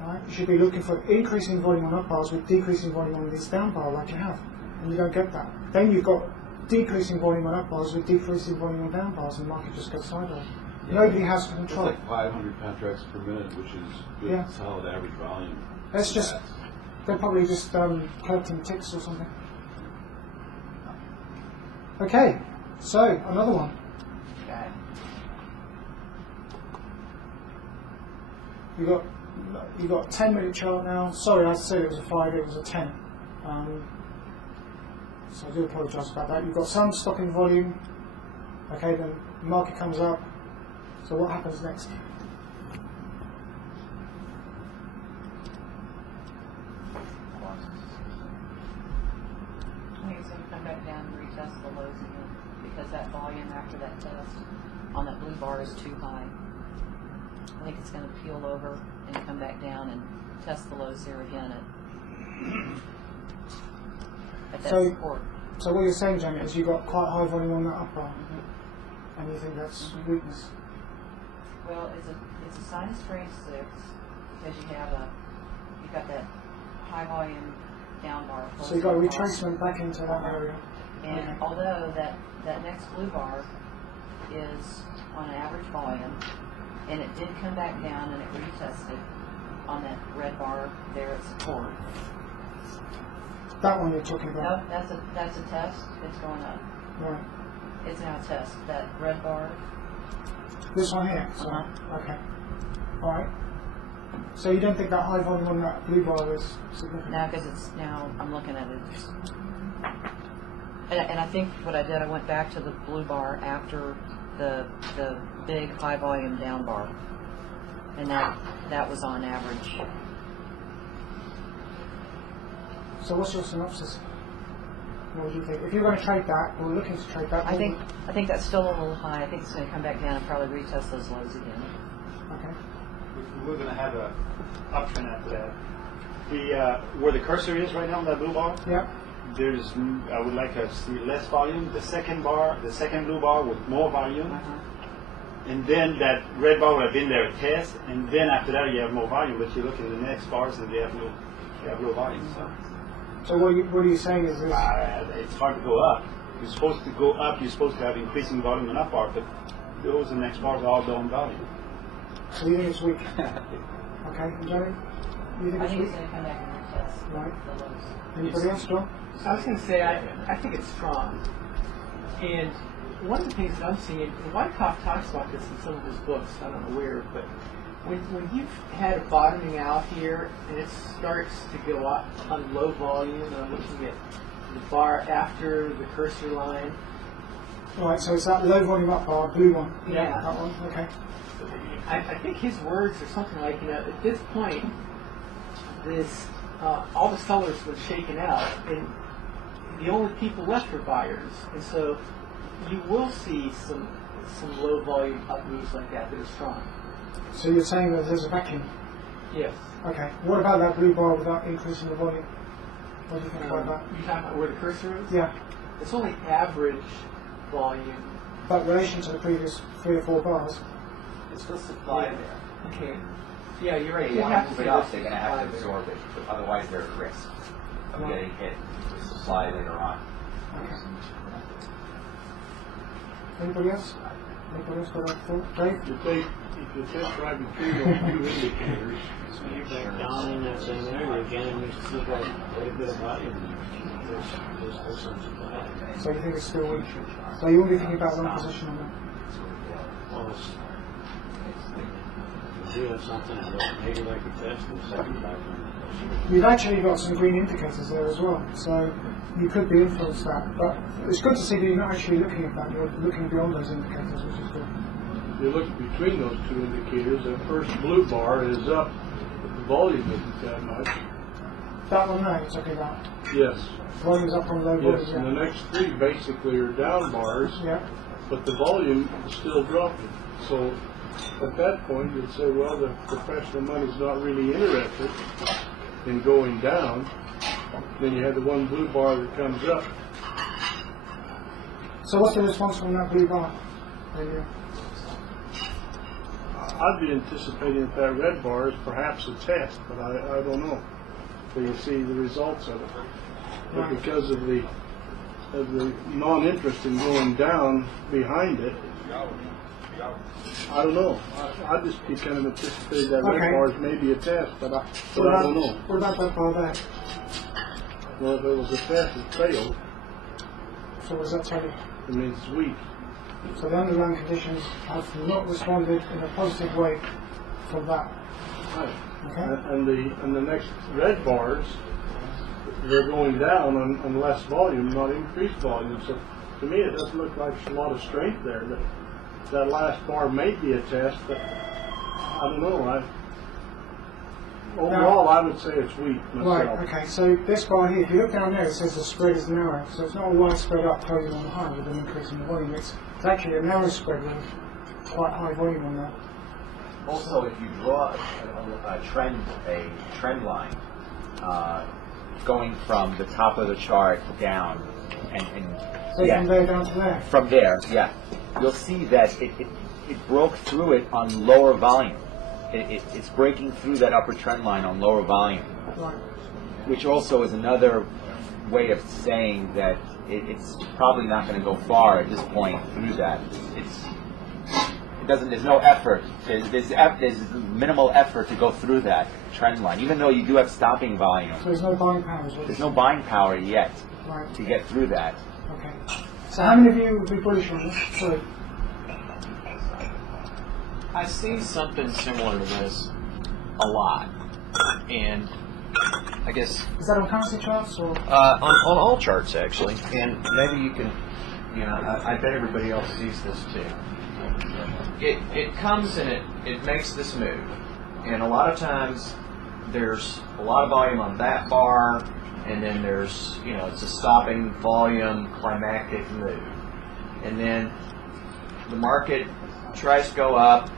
Right? You should be looking for increasing volume on up bars with decreasing volume on this down bar, like you have, and you don't get that. Then you've got decreasing volume on up bars with decreasing volume on down bars, and the market just goes sideways. Yeah. Nobody has control. It's like 500 contracts per minute, which is good, solid average volume. That's just, they're probably just collecting ticks or something. Okay, so another one. You got you've got a 10-minute chart now. Sorry, I said it was a 5, it was a 10. So I do apologise about that. You've got some stock in volume. Okay, then the market comes up. So what happens next? I think it's going to come back down and retest the lows again because that volume after that test on that blue bar is too high. I think it's going to peel over and come back down and test the lows there again at that support. So what you're saying, Janet, is you've got quite high volume on that upper, and you think that's weakness? Well, it's a sinus trade 6 because you've got that high volume down bar. So you've got a retracement back into that area. And although that next blue bar is on an average volume, and it did come back down and it retested on that red bar there at support. That one you're talking No, about? that's a test. It's going up. Right. It's now a test. That red bar. This one here? So, okay. Alright. So you don't think that high volume on that blue bar is significant? No, because it's now, I'm looking at it. And I think what I did, I went back to the blue bar after the big high volume down bar. And that was on average. So what's your synopsis? What do you think? If you're going to trade that, or looking to trade that, I think that's still a little high. I think it's going to come back down and probably retest those lows again. Okay. We're going to have a uptrend after that. The where the cursor is right now on that blue bar. Yeah. There's I would like to see less volume. The second blue bar with more volume, and then that red bar would have been there a test, and then after that you have more volume. But you look at the next bars and they have no volume. So what are you saying is this? It's hard to go up. You're supposed to go up. You're supposed to have increasing volume on that bar, but those and next bars are all down volume. So you think it's weak? Okay, Jerry? You think I it's think weak? it's going to come back and retest Right. the lows. Anybody else, John? I was going to say, I think it's strong. And one of the things that I'm seeing, and Wyckoff talks about this in some of his books, I don't know where, but when you've had a bottoming out here and it starts to go up on low volume, and I'm looking at the bar after the cursor line. Right, so it's that low volume up bar, blue one. Yeah. That one, okay. I think his words are something like, at this point, this all the sellers were shaken out, and the only people left were buyers, and so you will see some low volume up moves like that are strong. So you're saying that there's a vacuum? Yes. Okay. What about that blue bar without increasing the volume? What do you think about that? You talking about where the cursor is? Yeah. It's only average volume. But in relation to the previous 3 or 4 bars? It's still supply there. Okay. Yeah, you're right. If they want to move it up, they're going to have to absorb it. Otherwise, they're at risk of getting hit with supply later on. Okay. Anybody else? Anybody else got a thought? Dave? If you test right between those two indicators, You're back down in that same area again, you still got quite a bit of volume in there. There's still some supply. So you think it's still weak? So you won't be thinking about one position on that? Well, you do have something that maybe like a test in the second background. You've actually got some green indicators there as well, so you could be influenced that. But it's good to see that you're not actually looking at that, you're looking beyond those indicators, which is good. you look between those two indicators, that first blue bar is up, but the volume isn't that much. That one there you're talking about? Yes. Volume's up on low volume. Yes, and the next 3 basically are down bars, Yeah. but the volume is still dropping. So at that point, you'd say, well, the professional money's not really interested in going down. Then you have the one blue bar that comes up. So what's the response from that blue bar? I'd be anticipating that that red bar is perhaps a test, but I don't know. So you see the results of it. But Right. because of the non-interest in going down behind it, I don't know. I'd just be kind of anticipating that Okay. red bar is maybe a test, but I don't know. What about that bar there? Well, if it was a test, it failed. So what does that tell you? It means it's weak. So the underlying conditions have not responded in a positive way from that. Right. and the next red bars, they're going down on less volume, not increased volume. So to me, it doesn't look like a lot of strength there. That last bar may be a test, but I don't know. Overall, I would say it's weak myself. Right, okay, so this bar here, if you look down there, it says the spread is narrow. So it's not a wide spread up closing on the high with an increase in the volume. It's actually a narrow spread with quite high volume on that. Also, if you draw a trend line going from the top of the chart down, and So from there down to there? From there, yeah. You'll see that it broke through it on lower volume. It's breaking through that upper trend line on lower volume, Right. which also is another way of saying that it's probably not going to go far at this point through that. There's no effort. There's minimal effort to go through that trend line, even though you do have stopping volume. So there's no buying power? There's no buying power yet Right. to get through that. Okay. So how many of you would be bullish on this? Sorry. I see something similar to this a lot, and I guess Is that on currency charts or? on all charts actually, and maybe you can, I bet everybody else sees this too. It comes and it makes this move, and a lot of times there's a lot of volume on that bar, and then there's it's a stopping volume climactic move, and then the market tries to go up,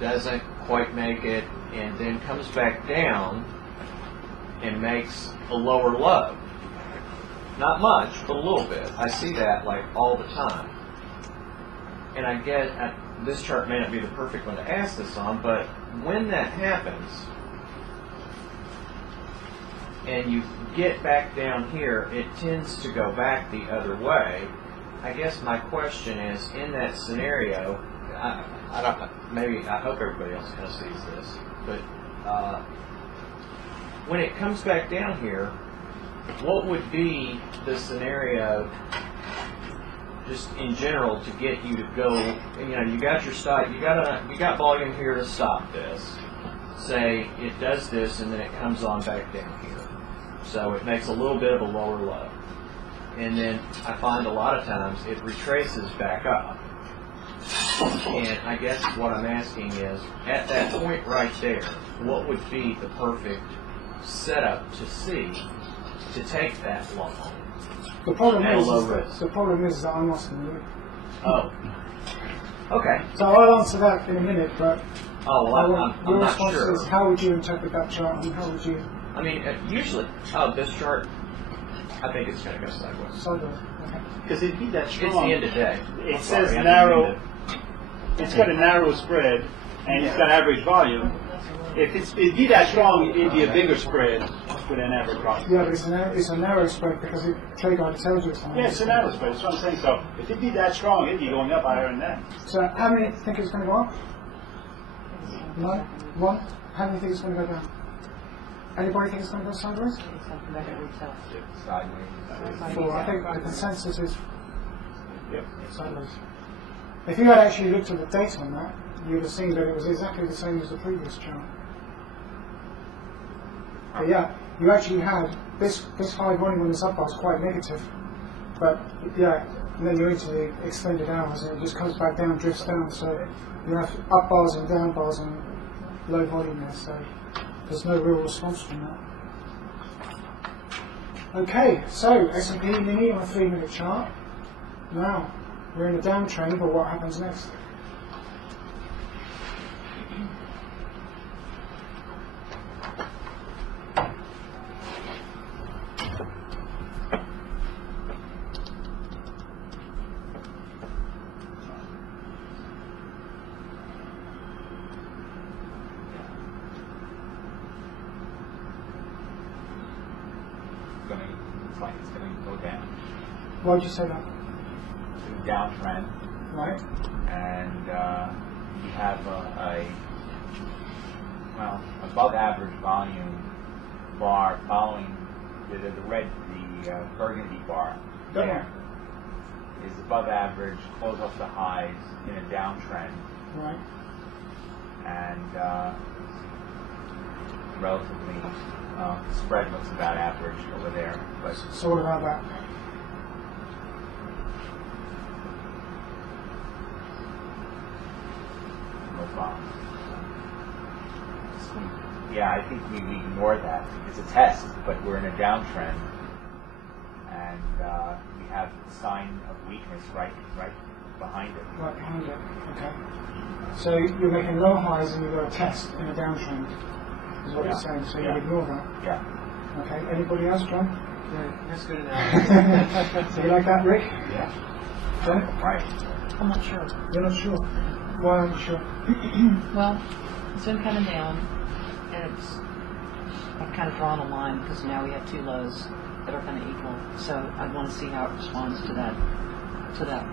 doesn't quite make it, and then comes back down and makes a lower low. Not much, but a little bit. I see that like all the time. And I get this chart may not be the perfect one to ask this on, but when that happens and you get back down here, it tends to go back the other way. I guess my question is, in that scenario, I hope everybody else kind of sees this, but when it comes back down here, what would be the scenario just in general to get you to go? You got your stop, you got volume here to stop this. Say it does this and then it comes on back down here, so it makes a little bit of a lower low, and then I find a lot of times it retraces back up. And I guess what I'm asking is, at that point right there, what would be the perfect setup to see to take that long? The problem at a is, low is that, risk. the problem is that I'm not in the loop. Oh. Okay. So I'll answer that in a minute, but Oh, well, I'm your not response sure. is how would you interpret that chart and how would you I mean, usually, this chart, I think it's going to go sideways. sideways? Okay. Because it'd be that It's strong. the end of day. It I'm says sorry, I didn't narrow. mean It's got a narrow spread, and it's got average volume. If it'd be that strong, it'd be a bigger spread with an average volume. Yeah, but it's a narrow spread because it trade guide tells you it's a narrow Yeah, it's a narrow spread. That's what I'm saying. So if it'd be that strong, it'd be going up higher than that. So how many think it's going to go up? No? One? How many think it's going to go down? Anybody think it's going to go sideways? Something back at retail. Sideways. Well, I think the consensus is Yep. sideways. If you had actually looked at the data on that, you would have seen that it was exactly the same as the previous chart. But yeah, you actually had this high volume on this up bar is quite negative. But yeah, and then you're into the extended hours and it just comes back down, drifts down. So you have up bars and down bars and low volume there. So there's no real response from that. Okay, so S&P mini on a 3-minute chart. Now, we're in a downtrend, but what happens next? It's like it's going to go down. Why would you say that? It's a downtrend. Right? And you have above average volume bar following the burgundy bar there is above average, close off the highs in a downtrend. Right. And relatively, spread looks about average over there. But So what about that? no problem. Yeah, I think we ignore that. It's a test, but we're in a downtrend, and we have the sign of weakness right behind it. Right behind it. Okay. So you're making low highs and you've got a test in a downtrend, is what you're saying. So you ignore that. Yeah. Okay. Anybody else, John? Yeah, that's good enough. So you like that, Rick? Yeah. John? Right. I'm not sure. You're not sure. Why aren't you sure? Well, it's been coming down, and I've kind of drawn a line because now we have two lows that are kind of equal. So I want to see how it responds to that.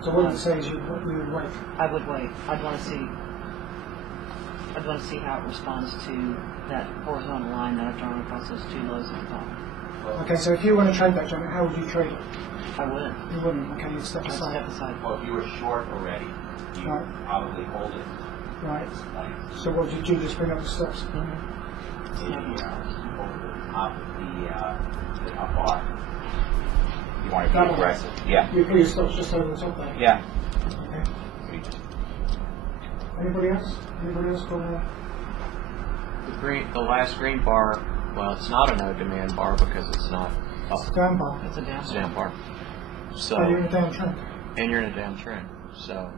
So what you say is you would wait. I would wait. I'd want to see how it responds to that horizontal line that I've drawn across those two lows at the top. Okay, so if you want to trade that, John, how would you trade it? I would. You wouldn't. Okay, you'd step I'd aside. step aside. Well, if you were short already, you Right. probably hold it. Right. Like, So what did you just bring up the steps? over the top of the top bar. You want to That be one? aggressive. Yeah. You put your steps just over the top there. Yeah. Okay. Anybody else? Anybody else got a... The last green bar, well, it's not a no demand bar because it's not up. Down bar. It's a down. It's a down bar. So, Oh, you're in a downtrend. and you're in a downtrend. So,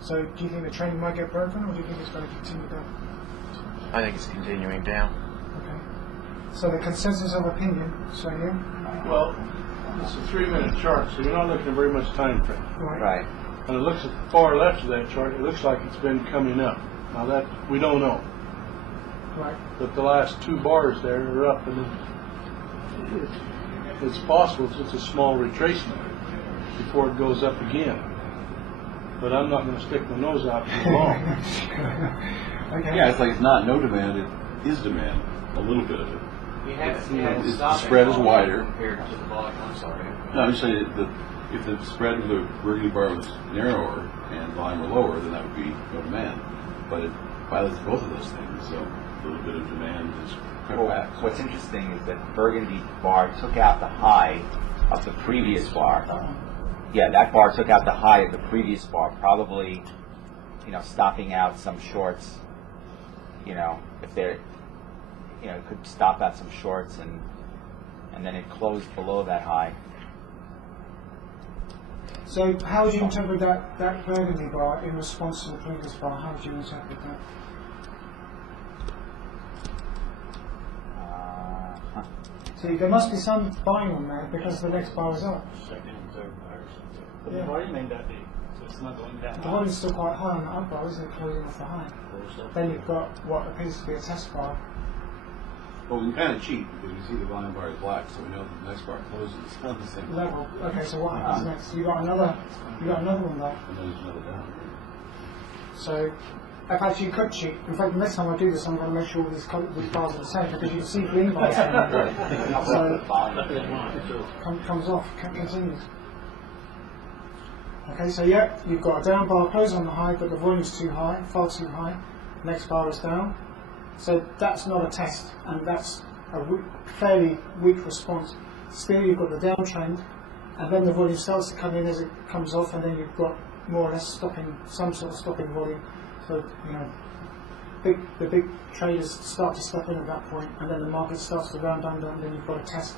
So do you think the trend might get broken, or do you think it's going to continue down? I think it's continuing down. Okay. So the consensus of opinion, so here, Well, it's a 3-minute chart, so you're not looking at very much time frame. right? Right. And it looks at the far left of that chart, it looks like it's been coming up. Now that, we don't know. Right. But the last 2 bars there are up, and it's possible it's a small retracement before it goes up again. But I'm not going to stick my nose out too long. Okay. Yeah, it's like it's not no demand, it is demand, a little bit of it. You have It's- the spread is wider. compared to the volume. I'm sorry. No, I'm just saying that if the spread of the burgundy bar was narrower and volume were lower, then that would be no demand. But it violates both of those things, so a little bit of demand is crept Well, back. what's interesting is that Burgundy bar took out the high of the previous bar. Yeah, that bar took out the high of the previous bar, probably, stopping out some shorts. If they're, it could stop out some shorts, and then it closed below that high. So how would you interpret that burgundy bar in response to the previous bar? How would you interpret that? So there must be some buying on there because the next bar is up. Second and third bars. But Yeah. the volume ain't that big, so it's not going down. The volume's still quite high on the up bar, isn't it? Closing off the high. Close up. Then you've got what appears to be a test bar. Well, we can kind of cheat because we see the volume bar is black, so we know that the next bar closes on the same level. Level. Okay, so what happens next? You got another one there. And then there's another down. So, in fact, you could cheat. In fact, the next time I do this, I'm going to make sure these bars are the same because you can see green bars. So, comes off, continues. Okay, so yeah, you've got a down bar close on the high, but the volume's too high, far too high. Next bar is down. So that's not a test, and that's a fairly weak response. Still, you've got the downtrend, and then the volume starts to come in as it comes off, and then you've got more or less stopping, some sort of stopping volume. So, the big traders start to step in at that point, and then the market starts to round under, and then you've got a test.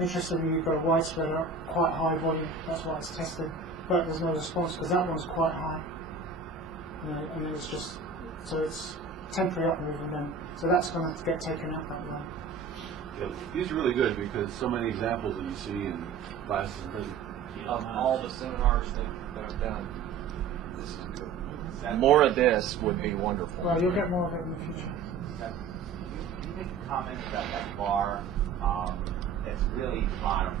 Interestingly, you've got a widespread up, quite high volume, that's why it's tested, but there's no response because that one's quite high. And then it's just, so it's temporary up move, and then, so that's going to get taken out that way. Yeah, these are really good because so many examples that you see in classes and presentations. Of all the seminars that I've done, this is good. More of this would be wonderful. Well, you'll get more of it in the future. You make a comment about that bar that's really bottom.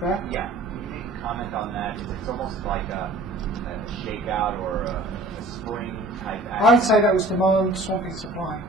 That? Yeah. Can you make a comment on that? It's almost like a shakeout or a spring type action. I'd say that was demand swamping supply.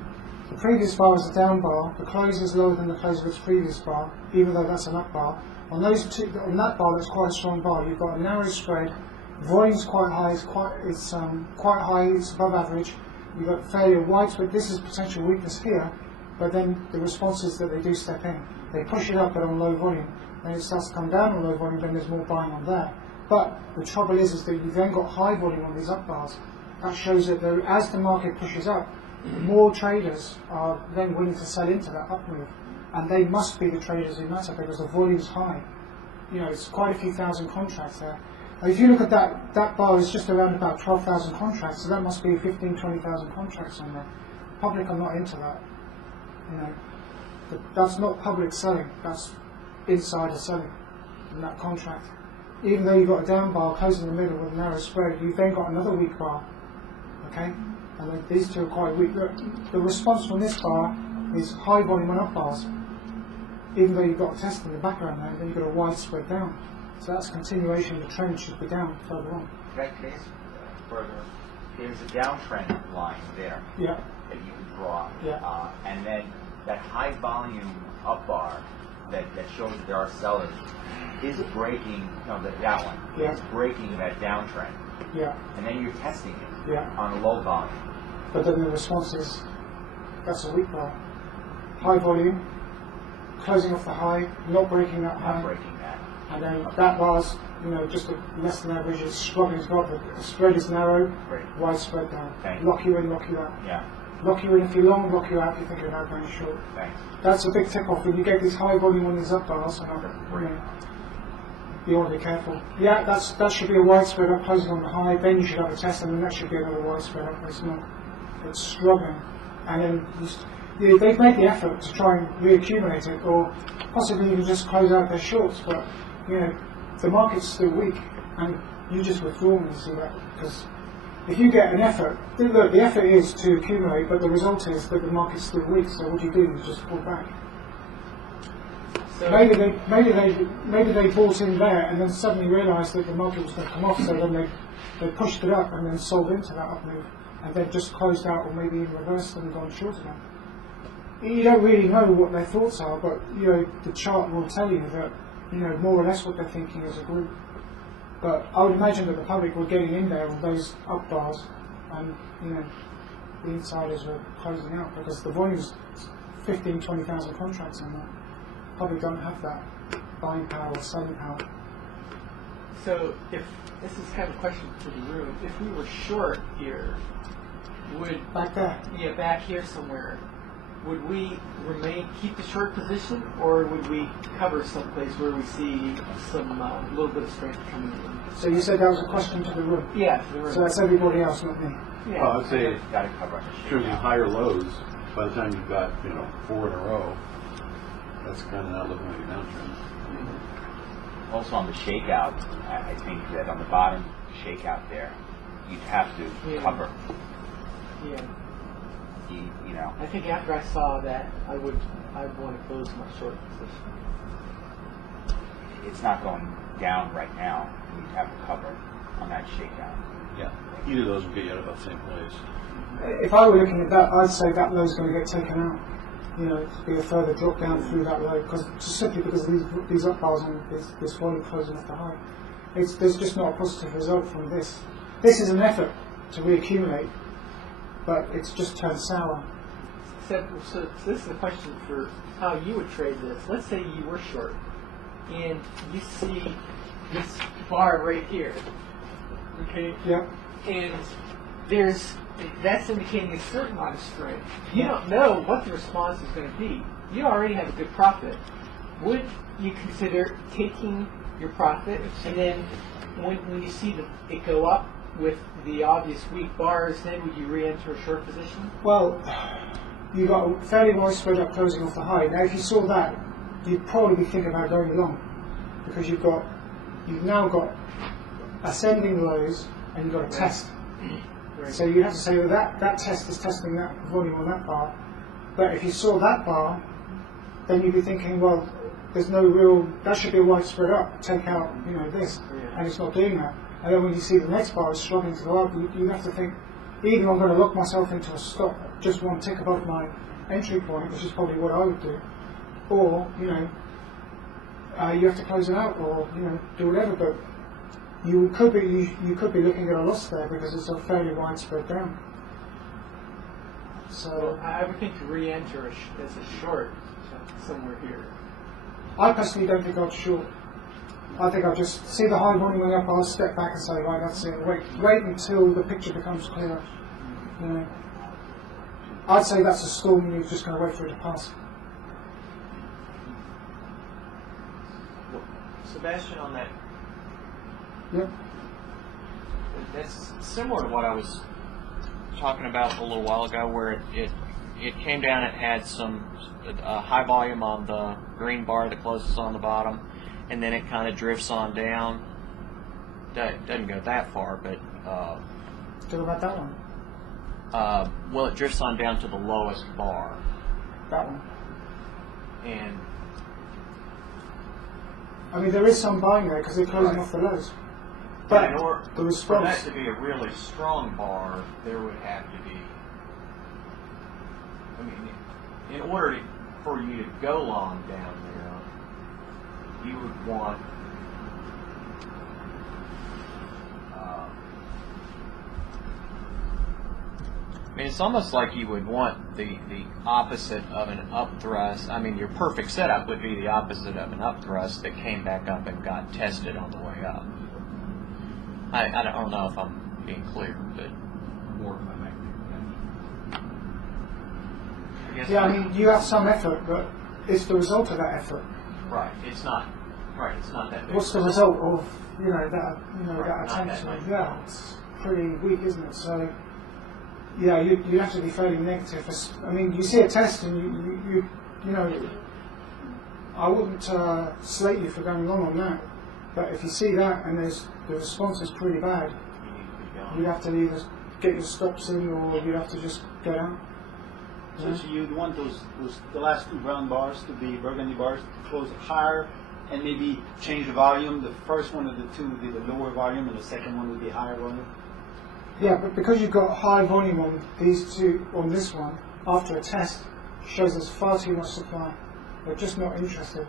The previous bar was a down bar. The close is lower than the close of its previous bar, even though that's an up bar. On that bar, that's quite a strong bar. You've got a narrow spread. Volume's quite high. It's quite high. It's above average. you've got fairly widespread, this is potential weakness here, but then the response is that they do step in. They push it up but on low volume. Then it starts to come down on low volume, then there's more buying on there. But the trouble is that you've then got high volume on these up bars. That shows that as the market pushes up, more traders are then willing to sell into that up move. And they must be the traders who matter because the volume's high. You know, it's quite a few thousand contracts there. And if you look at that bar is just around about 12,000 contracts, so that must be 15, 20,000 contracts on there. Public are not into that. You know, that's not public selling, that's insider selling in that contract. Even though you've got a down bar closing in the middle with a narrow spread, you've then got another weak bar. Okay? And then these two are quite weak. Look, the response from this bar is high volume and up bars. Even though you've got a test in the background there, then you've got a wide spread down. So that's continuation, the trend should be down further on. That case, further, there's a downtrend line there Yeah. that you can draw. Yeah. And then that high volume up bar that shows that there are sellers is breaking, that one, Yeah. is breaking that downtrend. Yeah. And then you're testing it Yeah. on a low volume. But then the response is, that's a weak bar. High volume, closing off the high, not breaking that high. Not breaking that. And then that bar's, just less than average, it's struggling to go up, the spread is narrow, Great. wide spread down. Thank you. Lock you in, lock you out. Yeah. Lock you in if you're long, lock you out if you think you're now going short. Thanks. That's a big tip off. When you get these high volume on these up bars, you want to be careful. Yeah, that should be a wide spread up closing on the high, then you should have a test, and then that should be another wide spread up. It's not. It's struggling. And then they've made the effort to try and reaccumulate it, or possibly even just close out their shorts, but the market's still weak, and you just withdraw when you see that. Because if you get an effort, look, the effort is to accumulate, but the result is that the market's still weak, so what do? You just pull back. So maybe they bought in there and then suddenly realised that the market was going to come off, so then they pushed it up and then sold into that up move, and then just closed out or maybe even reversed and gone short again. You don't really know what their thoughts are, but the chart will tell you that more or less what they're thinking as a group. But I would imagine that the public were getting in there on those up bars, and the insiders were closing out because the volume's 15, 20,000 contracts in there. Probably don't have that buying power or selling power. So if this is kind of a question to the room, if we were short here, would back there? Yeah, back here somewhere. Would we keep the short position, or would we cover someplace where we see some little bit of strength coming in? So you said that was a question to the room? Yeah, to the room. So that's everybody else, not me. Yeah. Well, I would say Got to cover. choosing higher lows. By the time you've got 4 in a row, that's kind of not looking like a downtrend. Also on the shakeout, I think that on the bottom shakeout there, you'd have to cover. Yeah. I think after I saw that, I'd want to close my short position. It's not going down right now. You'd have to cover on that shakeout. Yeah. Either of those would get you at about the same place. If I were looking at that, I'd say that low's going to get taken out. To be a further drop down through that low, simply because these up bars and this volume closing off the high. There's just not a positive result from this. This is an effort to reaccumulate, but it's just turned sour. So this is a question for how you would trade this. Let's say you were short, and you see this bar right here. Okay. Yeah. And that's indicating a certain amount of strength. You don't know what the response is going to be. You already have a good profit. Would you consider taking your profit, and then when you see it go up with the obvious weak bars, then would you re-enter a short position? Well, you've got a fairly wide spread up closing off the high. Now, if you saw that, you'd probably be thinking about going long, because you've now got ascending lows and you've got a test. Right. So you have to say that test is testing that volume on that bar. But if you saw that bar, then you'd be thinking, well, there's no real, that should be a wide spread up, take out, this, and it's not doing that. And then when you see the next bar is struggling to go up, you have to think, either I'm going to lock myself into a stop just one tick above my entry point, which is probably what I would do, or, you have to close it out, or, do whatever, but you could be looking at a loss there because it's a fairly wide spread down. So I would think to re-enter as a short somewhere here. I personally don't think I'd short. I think I'll just see the high volume going up, I'll step back and say, right, that's it. Wait until the picture becomes clearer. You know. I'd say that's a storm and you're just going to wait for it to pass. Sebastian, on that, Yep. that's similar to what I was talking about a little while ago, where it came down, it had some high volume on the green bar, the closest on the bottom, and then it kind of drifts on down. Doesn't go that far, but Talk about that one. well, it drifts on down to the lowest bar, That one. and I mean, there is some buying there because they're closing off the lows. But in order, the for response. that to be a really strong bar, there would have to be. I mean, in order for you to go long down there, you would want. I mean, it's almost like you would want the opposite of an up thrust. I mean, your perfect setup would be the opposite of an up thrust that came back up and got tested on the way up. I don't know if I'm being clear, but More I guess Yeah, I mean, you have some effort, but it's the result of that effort. right. It's not right. It's not that big. What's the result of that Right, that not attention? that much. Yeah, it's pretty weak, isn't it? So yeah, you have to be fairly negative. I mean, you see a test and you know, I wouldn't slate you for going wrong on that. But if you see that and the response is pretty bad, You need to keep going. you have to either get your stops in or you have to just get out. So you'd want the last two brown bars to be burgundy bars to close higher and maybe change the volume. The first one of the two would be the lower volume and the second one would be higher volume. Yeah, but because you've got high volume on these two, on this one, after a test, shows there's far too much supply. They're just not interested.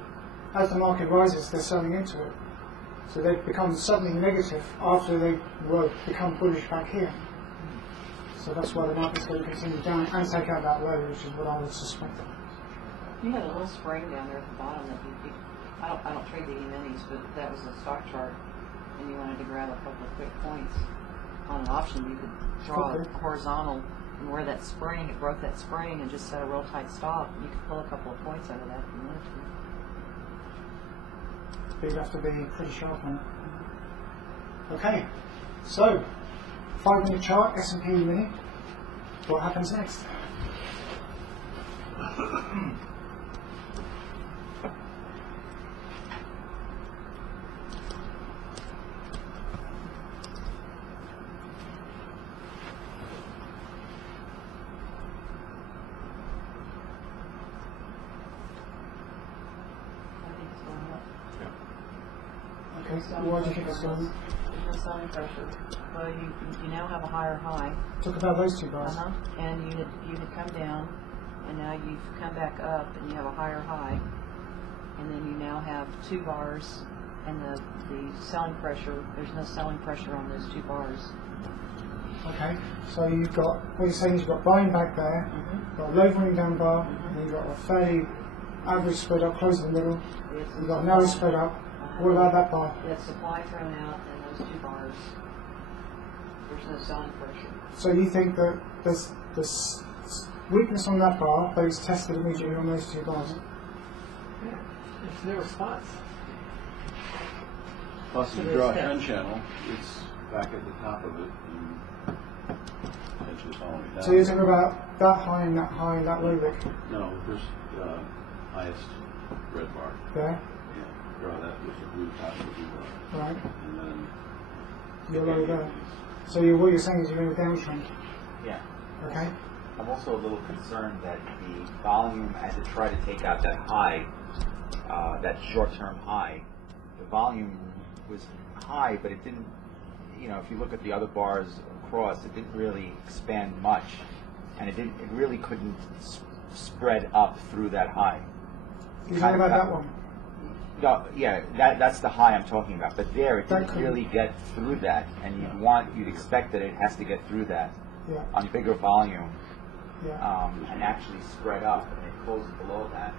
As the market rises, they're selling into it. So they've become suddenly negative after they become bullish back here. So that's why the market's going to continue down and take out that low, which is what I would suspect. You had a little spring down there at the bottom that I don't trade the E-minis, but that was a stock chart, and you wanted to grab a couple of quick points. On an option, you could draw a horizontal and where that spring, it broke that spring and just set a real tight stop. You could pull a couple of points out of that if you wanted to. But you have to be pretty sharp on it. Okay, so 5-minute chart, S&P mini. What happens next? I think it's going up. Okay, why do you think it's going? There's no selling pressure. Well, you now have a higher high. Talk about those two bars. And you had come down, and now you've come back up, and you have a higher high, and then you now have two bars, and the selling pressure. There's no selling pressure on those two bars. Okay, so you've got, what you're saying is you've got buying back there, you've got a low volume down bar, and you've got a fairly average spread up, close in the middle, you've got a narrow spread up. What about that bar? You have supply thrown out, and those two bars. There's no selling pressure. So you think that there's weakness on that bar, but it's tested immediately on those two bars? Yeah, there's no response. Plus, if you draw a trend channel, it's back at the top of it and eventually following it down. So you're talking about that high and that low wick? No, first highest red bar. There, Yeah, draw that with the blue top of the blue bar. right, And then you're low there. So what you're saying is you're in a downtrend, Yeah. okay? I'm also a little concerned that the volume, as it tried to take out that high, that short-term high, the volume was high, but it didn't, if you look at the other bars across, it didn't really expand much, and it really couldn't spread up through that high. You're talking about that one? No, yeah, that's the high I'm talking about, but there it That didn't couldn't- really get through that, and you'd expect that it has to get through that Yeah. on bigger volume. and actually spread up, and it closes below that.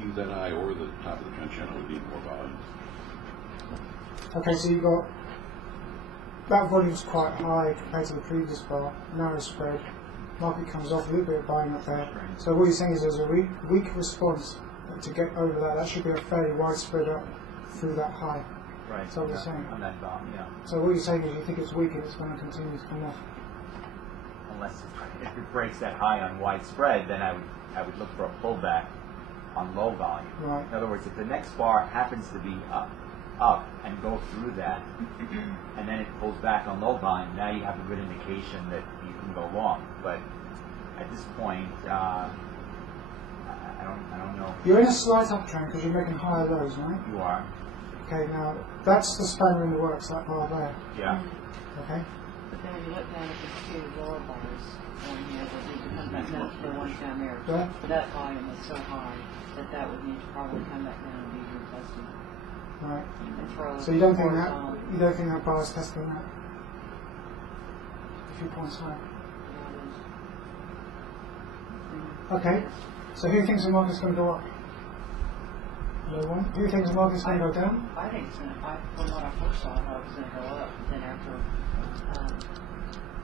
Either that high or the top of the trend channel would need more volume. Okay, so you've got that volume's quite high compared to the previous bar, narrow spread. Market comes off, a little bit of buying up there. So what you're saying is there's a weak response to get over that. That should be a fairly widespread up through that high. Right. That's what you're saying. On that bar, yeah. So what you're saying is you think it's weak and it's going to continue to come off. Unless if it breaks that high on widespread, then I would look for a pullback on low volume. Right. In other words, if the next bar happens to be up and go through that, and then it pulls back on low volume, now you have a good indication that you can go long. But at this point, I don't know. You're in a slight uptrend because you're making higher lows, right? You are. Okay, now that's the spanner in the works, that bar there. Yeah. Okay. But then when you look down at the two lower bars, on here, that need to come back down to the ones down there, Yeah. that volume is so high that would need to probably come back down and be retested. Right. And throw So you don't think horizontal. that bar is testing that? A few points higher. Okay. So who thinks the market's going to go up? No one. Who thinks the market's going to go down? I think it's going to, from what I first saw, I thought it was going to go up. But then after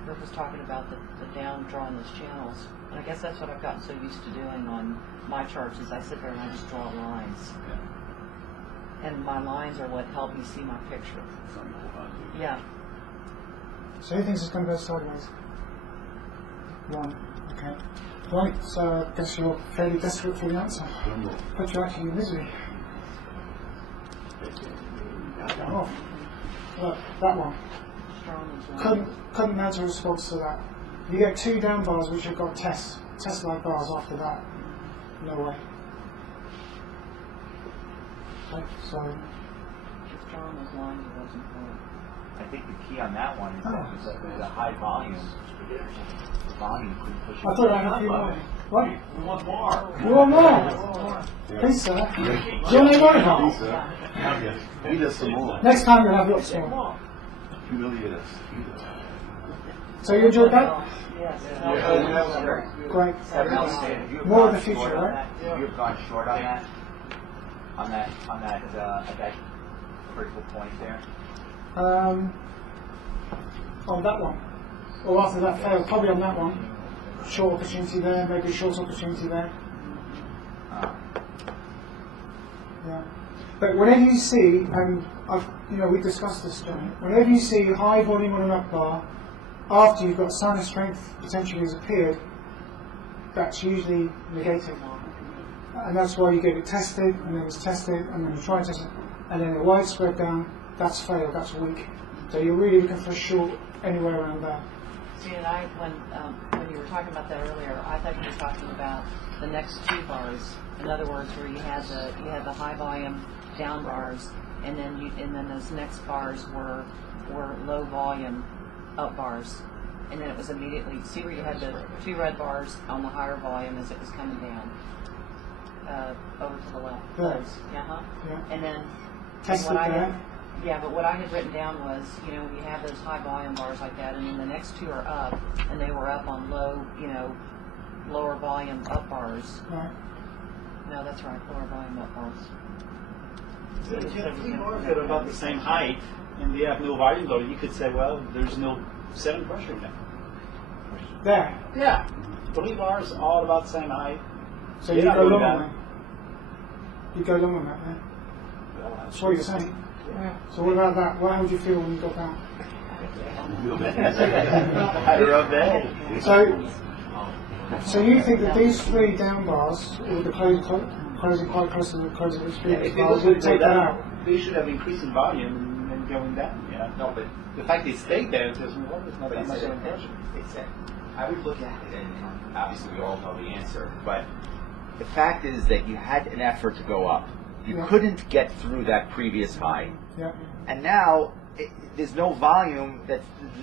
Rick was talking about the down drawing those channels, and I guess that's what I've gotten so used to doing on my charts is I sit there and I just draw lines. And my lines are what help me see my picture. Yeah. So who thinks it's going to go sideways? One. Okay. Right, so I guess you're fairly desperate for the answer. Put you actually in misery. Oh. Look, that one. Couldn't mount a response to that. You get two down bars which have got test-like bars after that. No way. Okay, so Just drawing those lines it wasn't important. I think the key on that one is that there's a high volume. The volume couldn't push it. I thought I had a few more. What? We want more. You want more? Please, sir. Do you want any more of them? Feed us some more. Next time you'll have lots more. Humiliate us. So you enjoyed that? Yes. Great. Outstanding. You have More gone of the future, short on right? that? You've gone short on that? On that critical point there? On that one. Or after that failed, probably on that one. Short opportunity there, maybe short opportunity there. Yeah. But whenever you see, and we discussed this, John, whenever you see high volume on an up bar, after you've got sign of strength potentially has appeared, that's usually negated. And that's why you get it tested, and then it's tested, and then you try and test it, and then a widespread down, that's failed, that's weak. So you're really looking for a short anywhere around there. See, and when you were talking about that earlier, I thought you were talking about the next two bars. In other words, where you had the high volume down bars, and then those next bars were low volume up bars, and then it was immediately see where you had the two red bars on the higher volume as it was coming down over to the left. Right. Those, Yeah. and then Tested what I there. had, yeah, but what I had written down was, when you have those high volume bars like that, and then the next two are up, and they were up on lower volume up bars. Right. No, that's right, lower volume up bars. If you have three bars that are about the same height and they have no volume though, you could say, well, there's no 7 pressure in them. There. Yeah. 3 bars all about the same height. So You're you not go going long down. on that. You go long on that, yeah. Well, That's what you're saying. So what about that? How would you feel when you got down? higher up there. So you think that these 3 down bars, with the closing quite close to the closing of the If previous they bars, go would take that out? they should have increased in volume and going down. Yeah. No, but The fact they stayed there doesn't work. It's not that much of an pressure. I would look at it, and obviously we all know the answer, but the fact is that you had an effort to go up. You couldn't get through that previous high. Yeah. And now there's no volume. That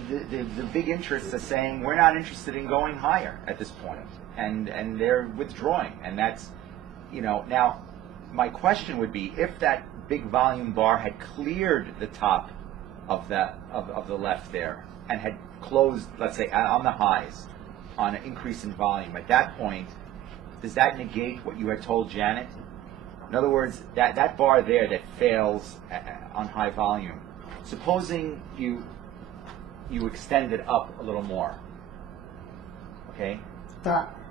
the big interests are saying we're not interested in going higher at this point, and they're withdrawing. And that's, now my question would be, if that big volume bar had cleared the top of the left there and had closed, let's say, on the highs, on an increase in volume. At that point, does that negate what you had told Janet? In other words, that bar there that fails on high volume, supposing you extend it up a little more, okay?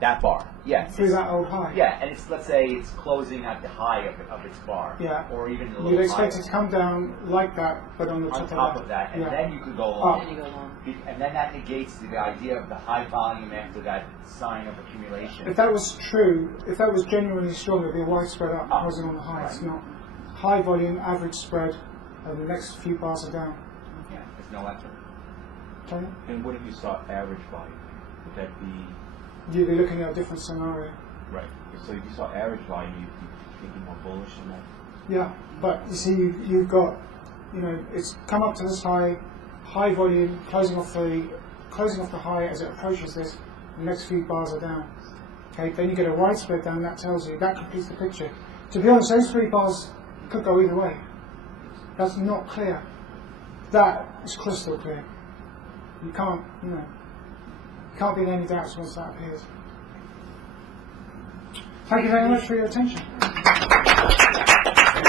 That bar, yes. Through that old high. Yeah, and let's say it's closing at the high of its bar. Yeah. Or even a little You'd expect higher. it to come down like that, but on the On top, top of that, and yeah. then you could go long. Then you go long. And then that negates the idea of the high volume after that sign of accumulation. If that was true, if that was genuinely strong, it would be a wide spread up, Up. closing on the high. It's Right. not. High volume, average spread, and the next few bars are down. Yeah, there's no effort. Okay? And what if you saw average volume? Would that be You'd be looking at a different scenario. right? So if you saw average volume, you'd be thinking more bullish than that. Yeah, but you see, you've got, it's come up to this high volume, closing off the high as it approaches this. The next few bars are down. Okay, then you get a wide spread down. That tells you, that completes the picture. To be honest, those 3 bars could go either way. That's not clear. That is crystal clear. You can't, can't be in any doubts once that appears. Thank you very much for your attention.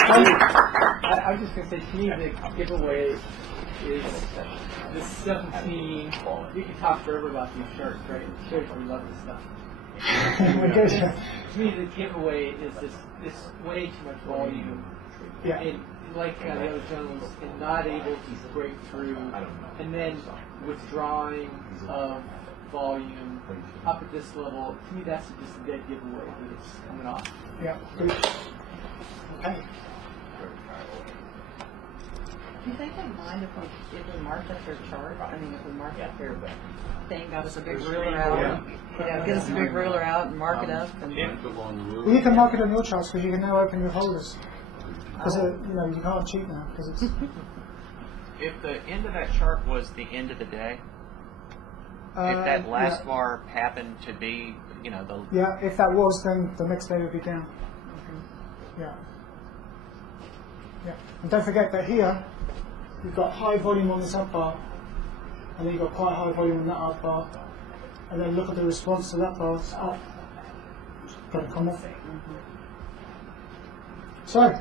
I was just going to say, to me, the giveaway is the 17. You can talk forever about these charts, right? It shows you love this stuff. To me, the giveaway is this way too much volume. Yeah. And like the other gentlemen, and not able to break through, and then withdrawing of volume up at this level. To me, that's just a dead giveaway that it's coming off. Yeah, good. Okay. Do you think they'd mind if we marked up their chart? I mean, if we marked up their thing, got us a big ruler out, get us a big ruler out and mark it up? And Well, you can mark it on your charts because you can now open your folders. Because you can't cheat now because it's. If the end of that chart was the end of the day, if that last yeah. bar happened to be, the Yeah, if that was, then the next day would be down. Yeah. Yeah. And don't forget that here, you've got high volume on this up bar, and then you've got quite high volume on that up bar, and then look at the response to that bar. It's up. It's going to come off. So,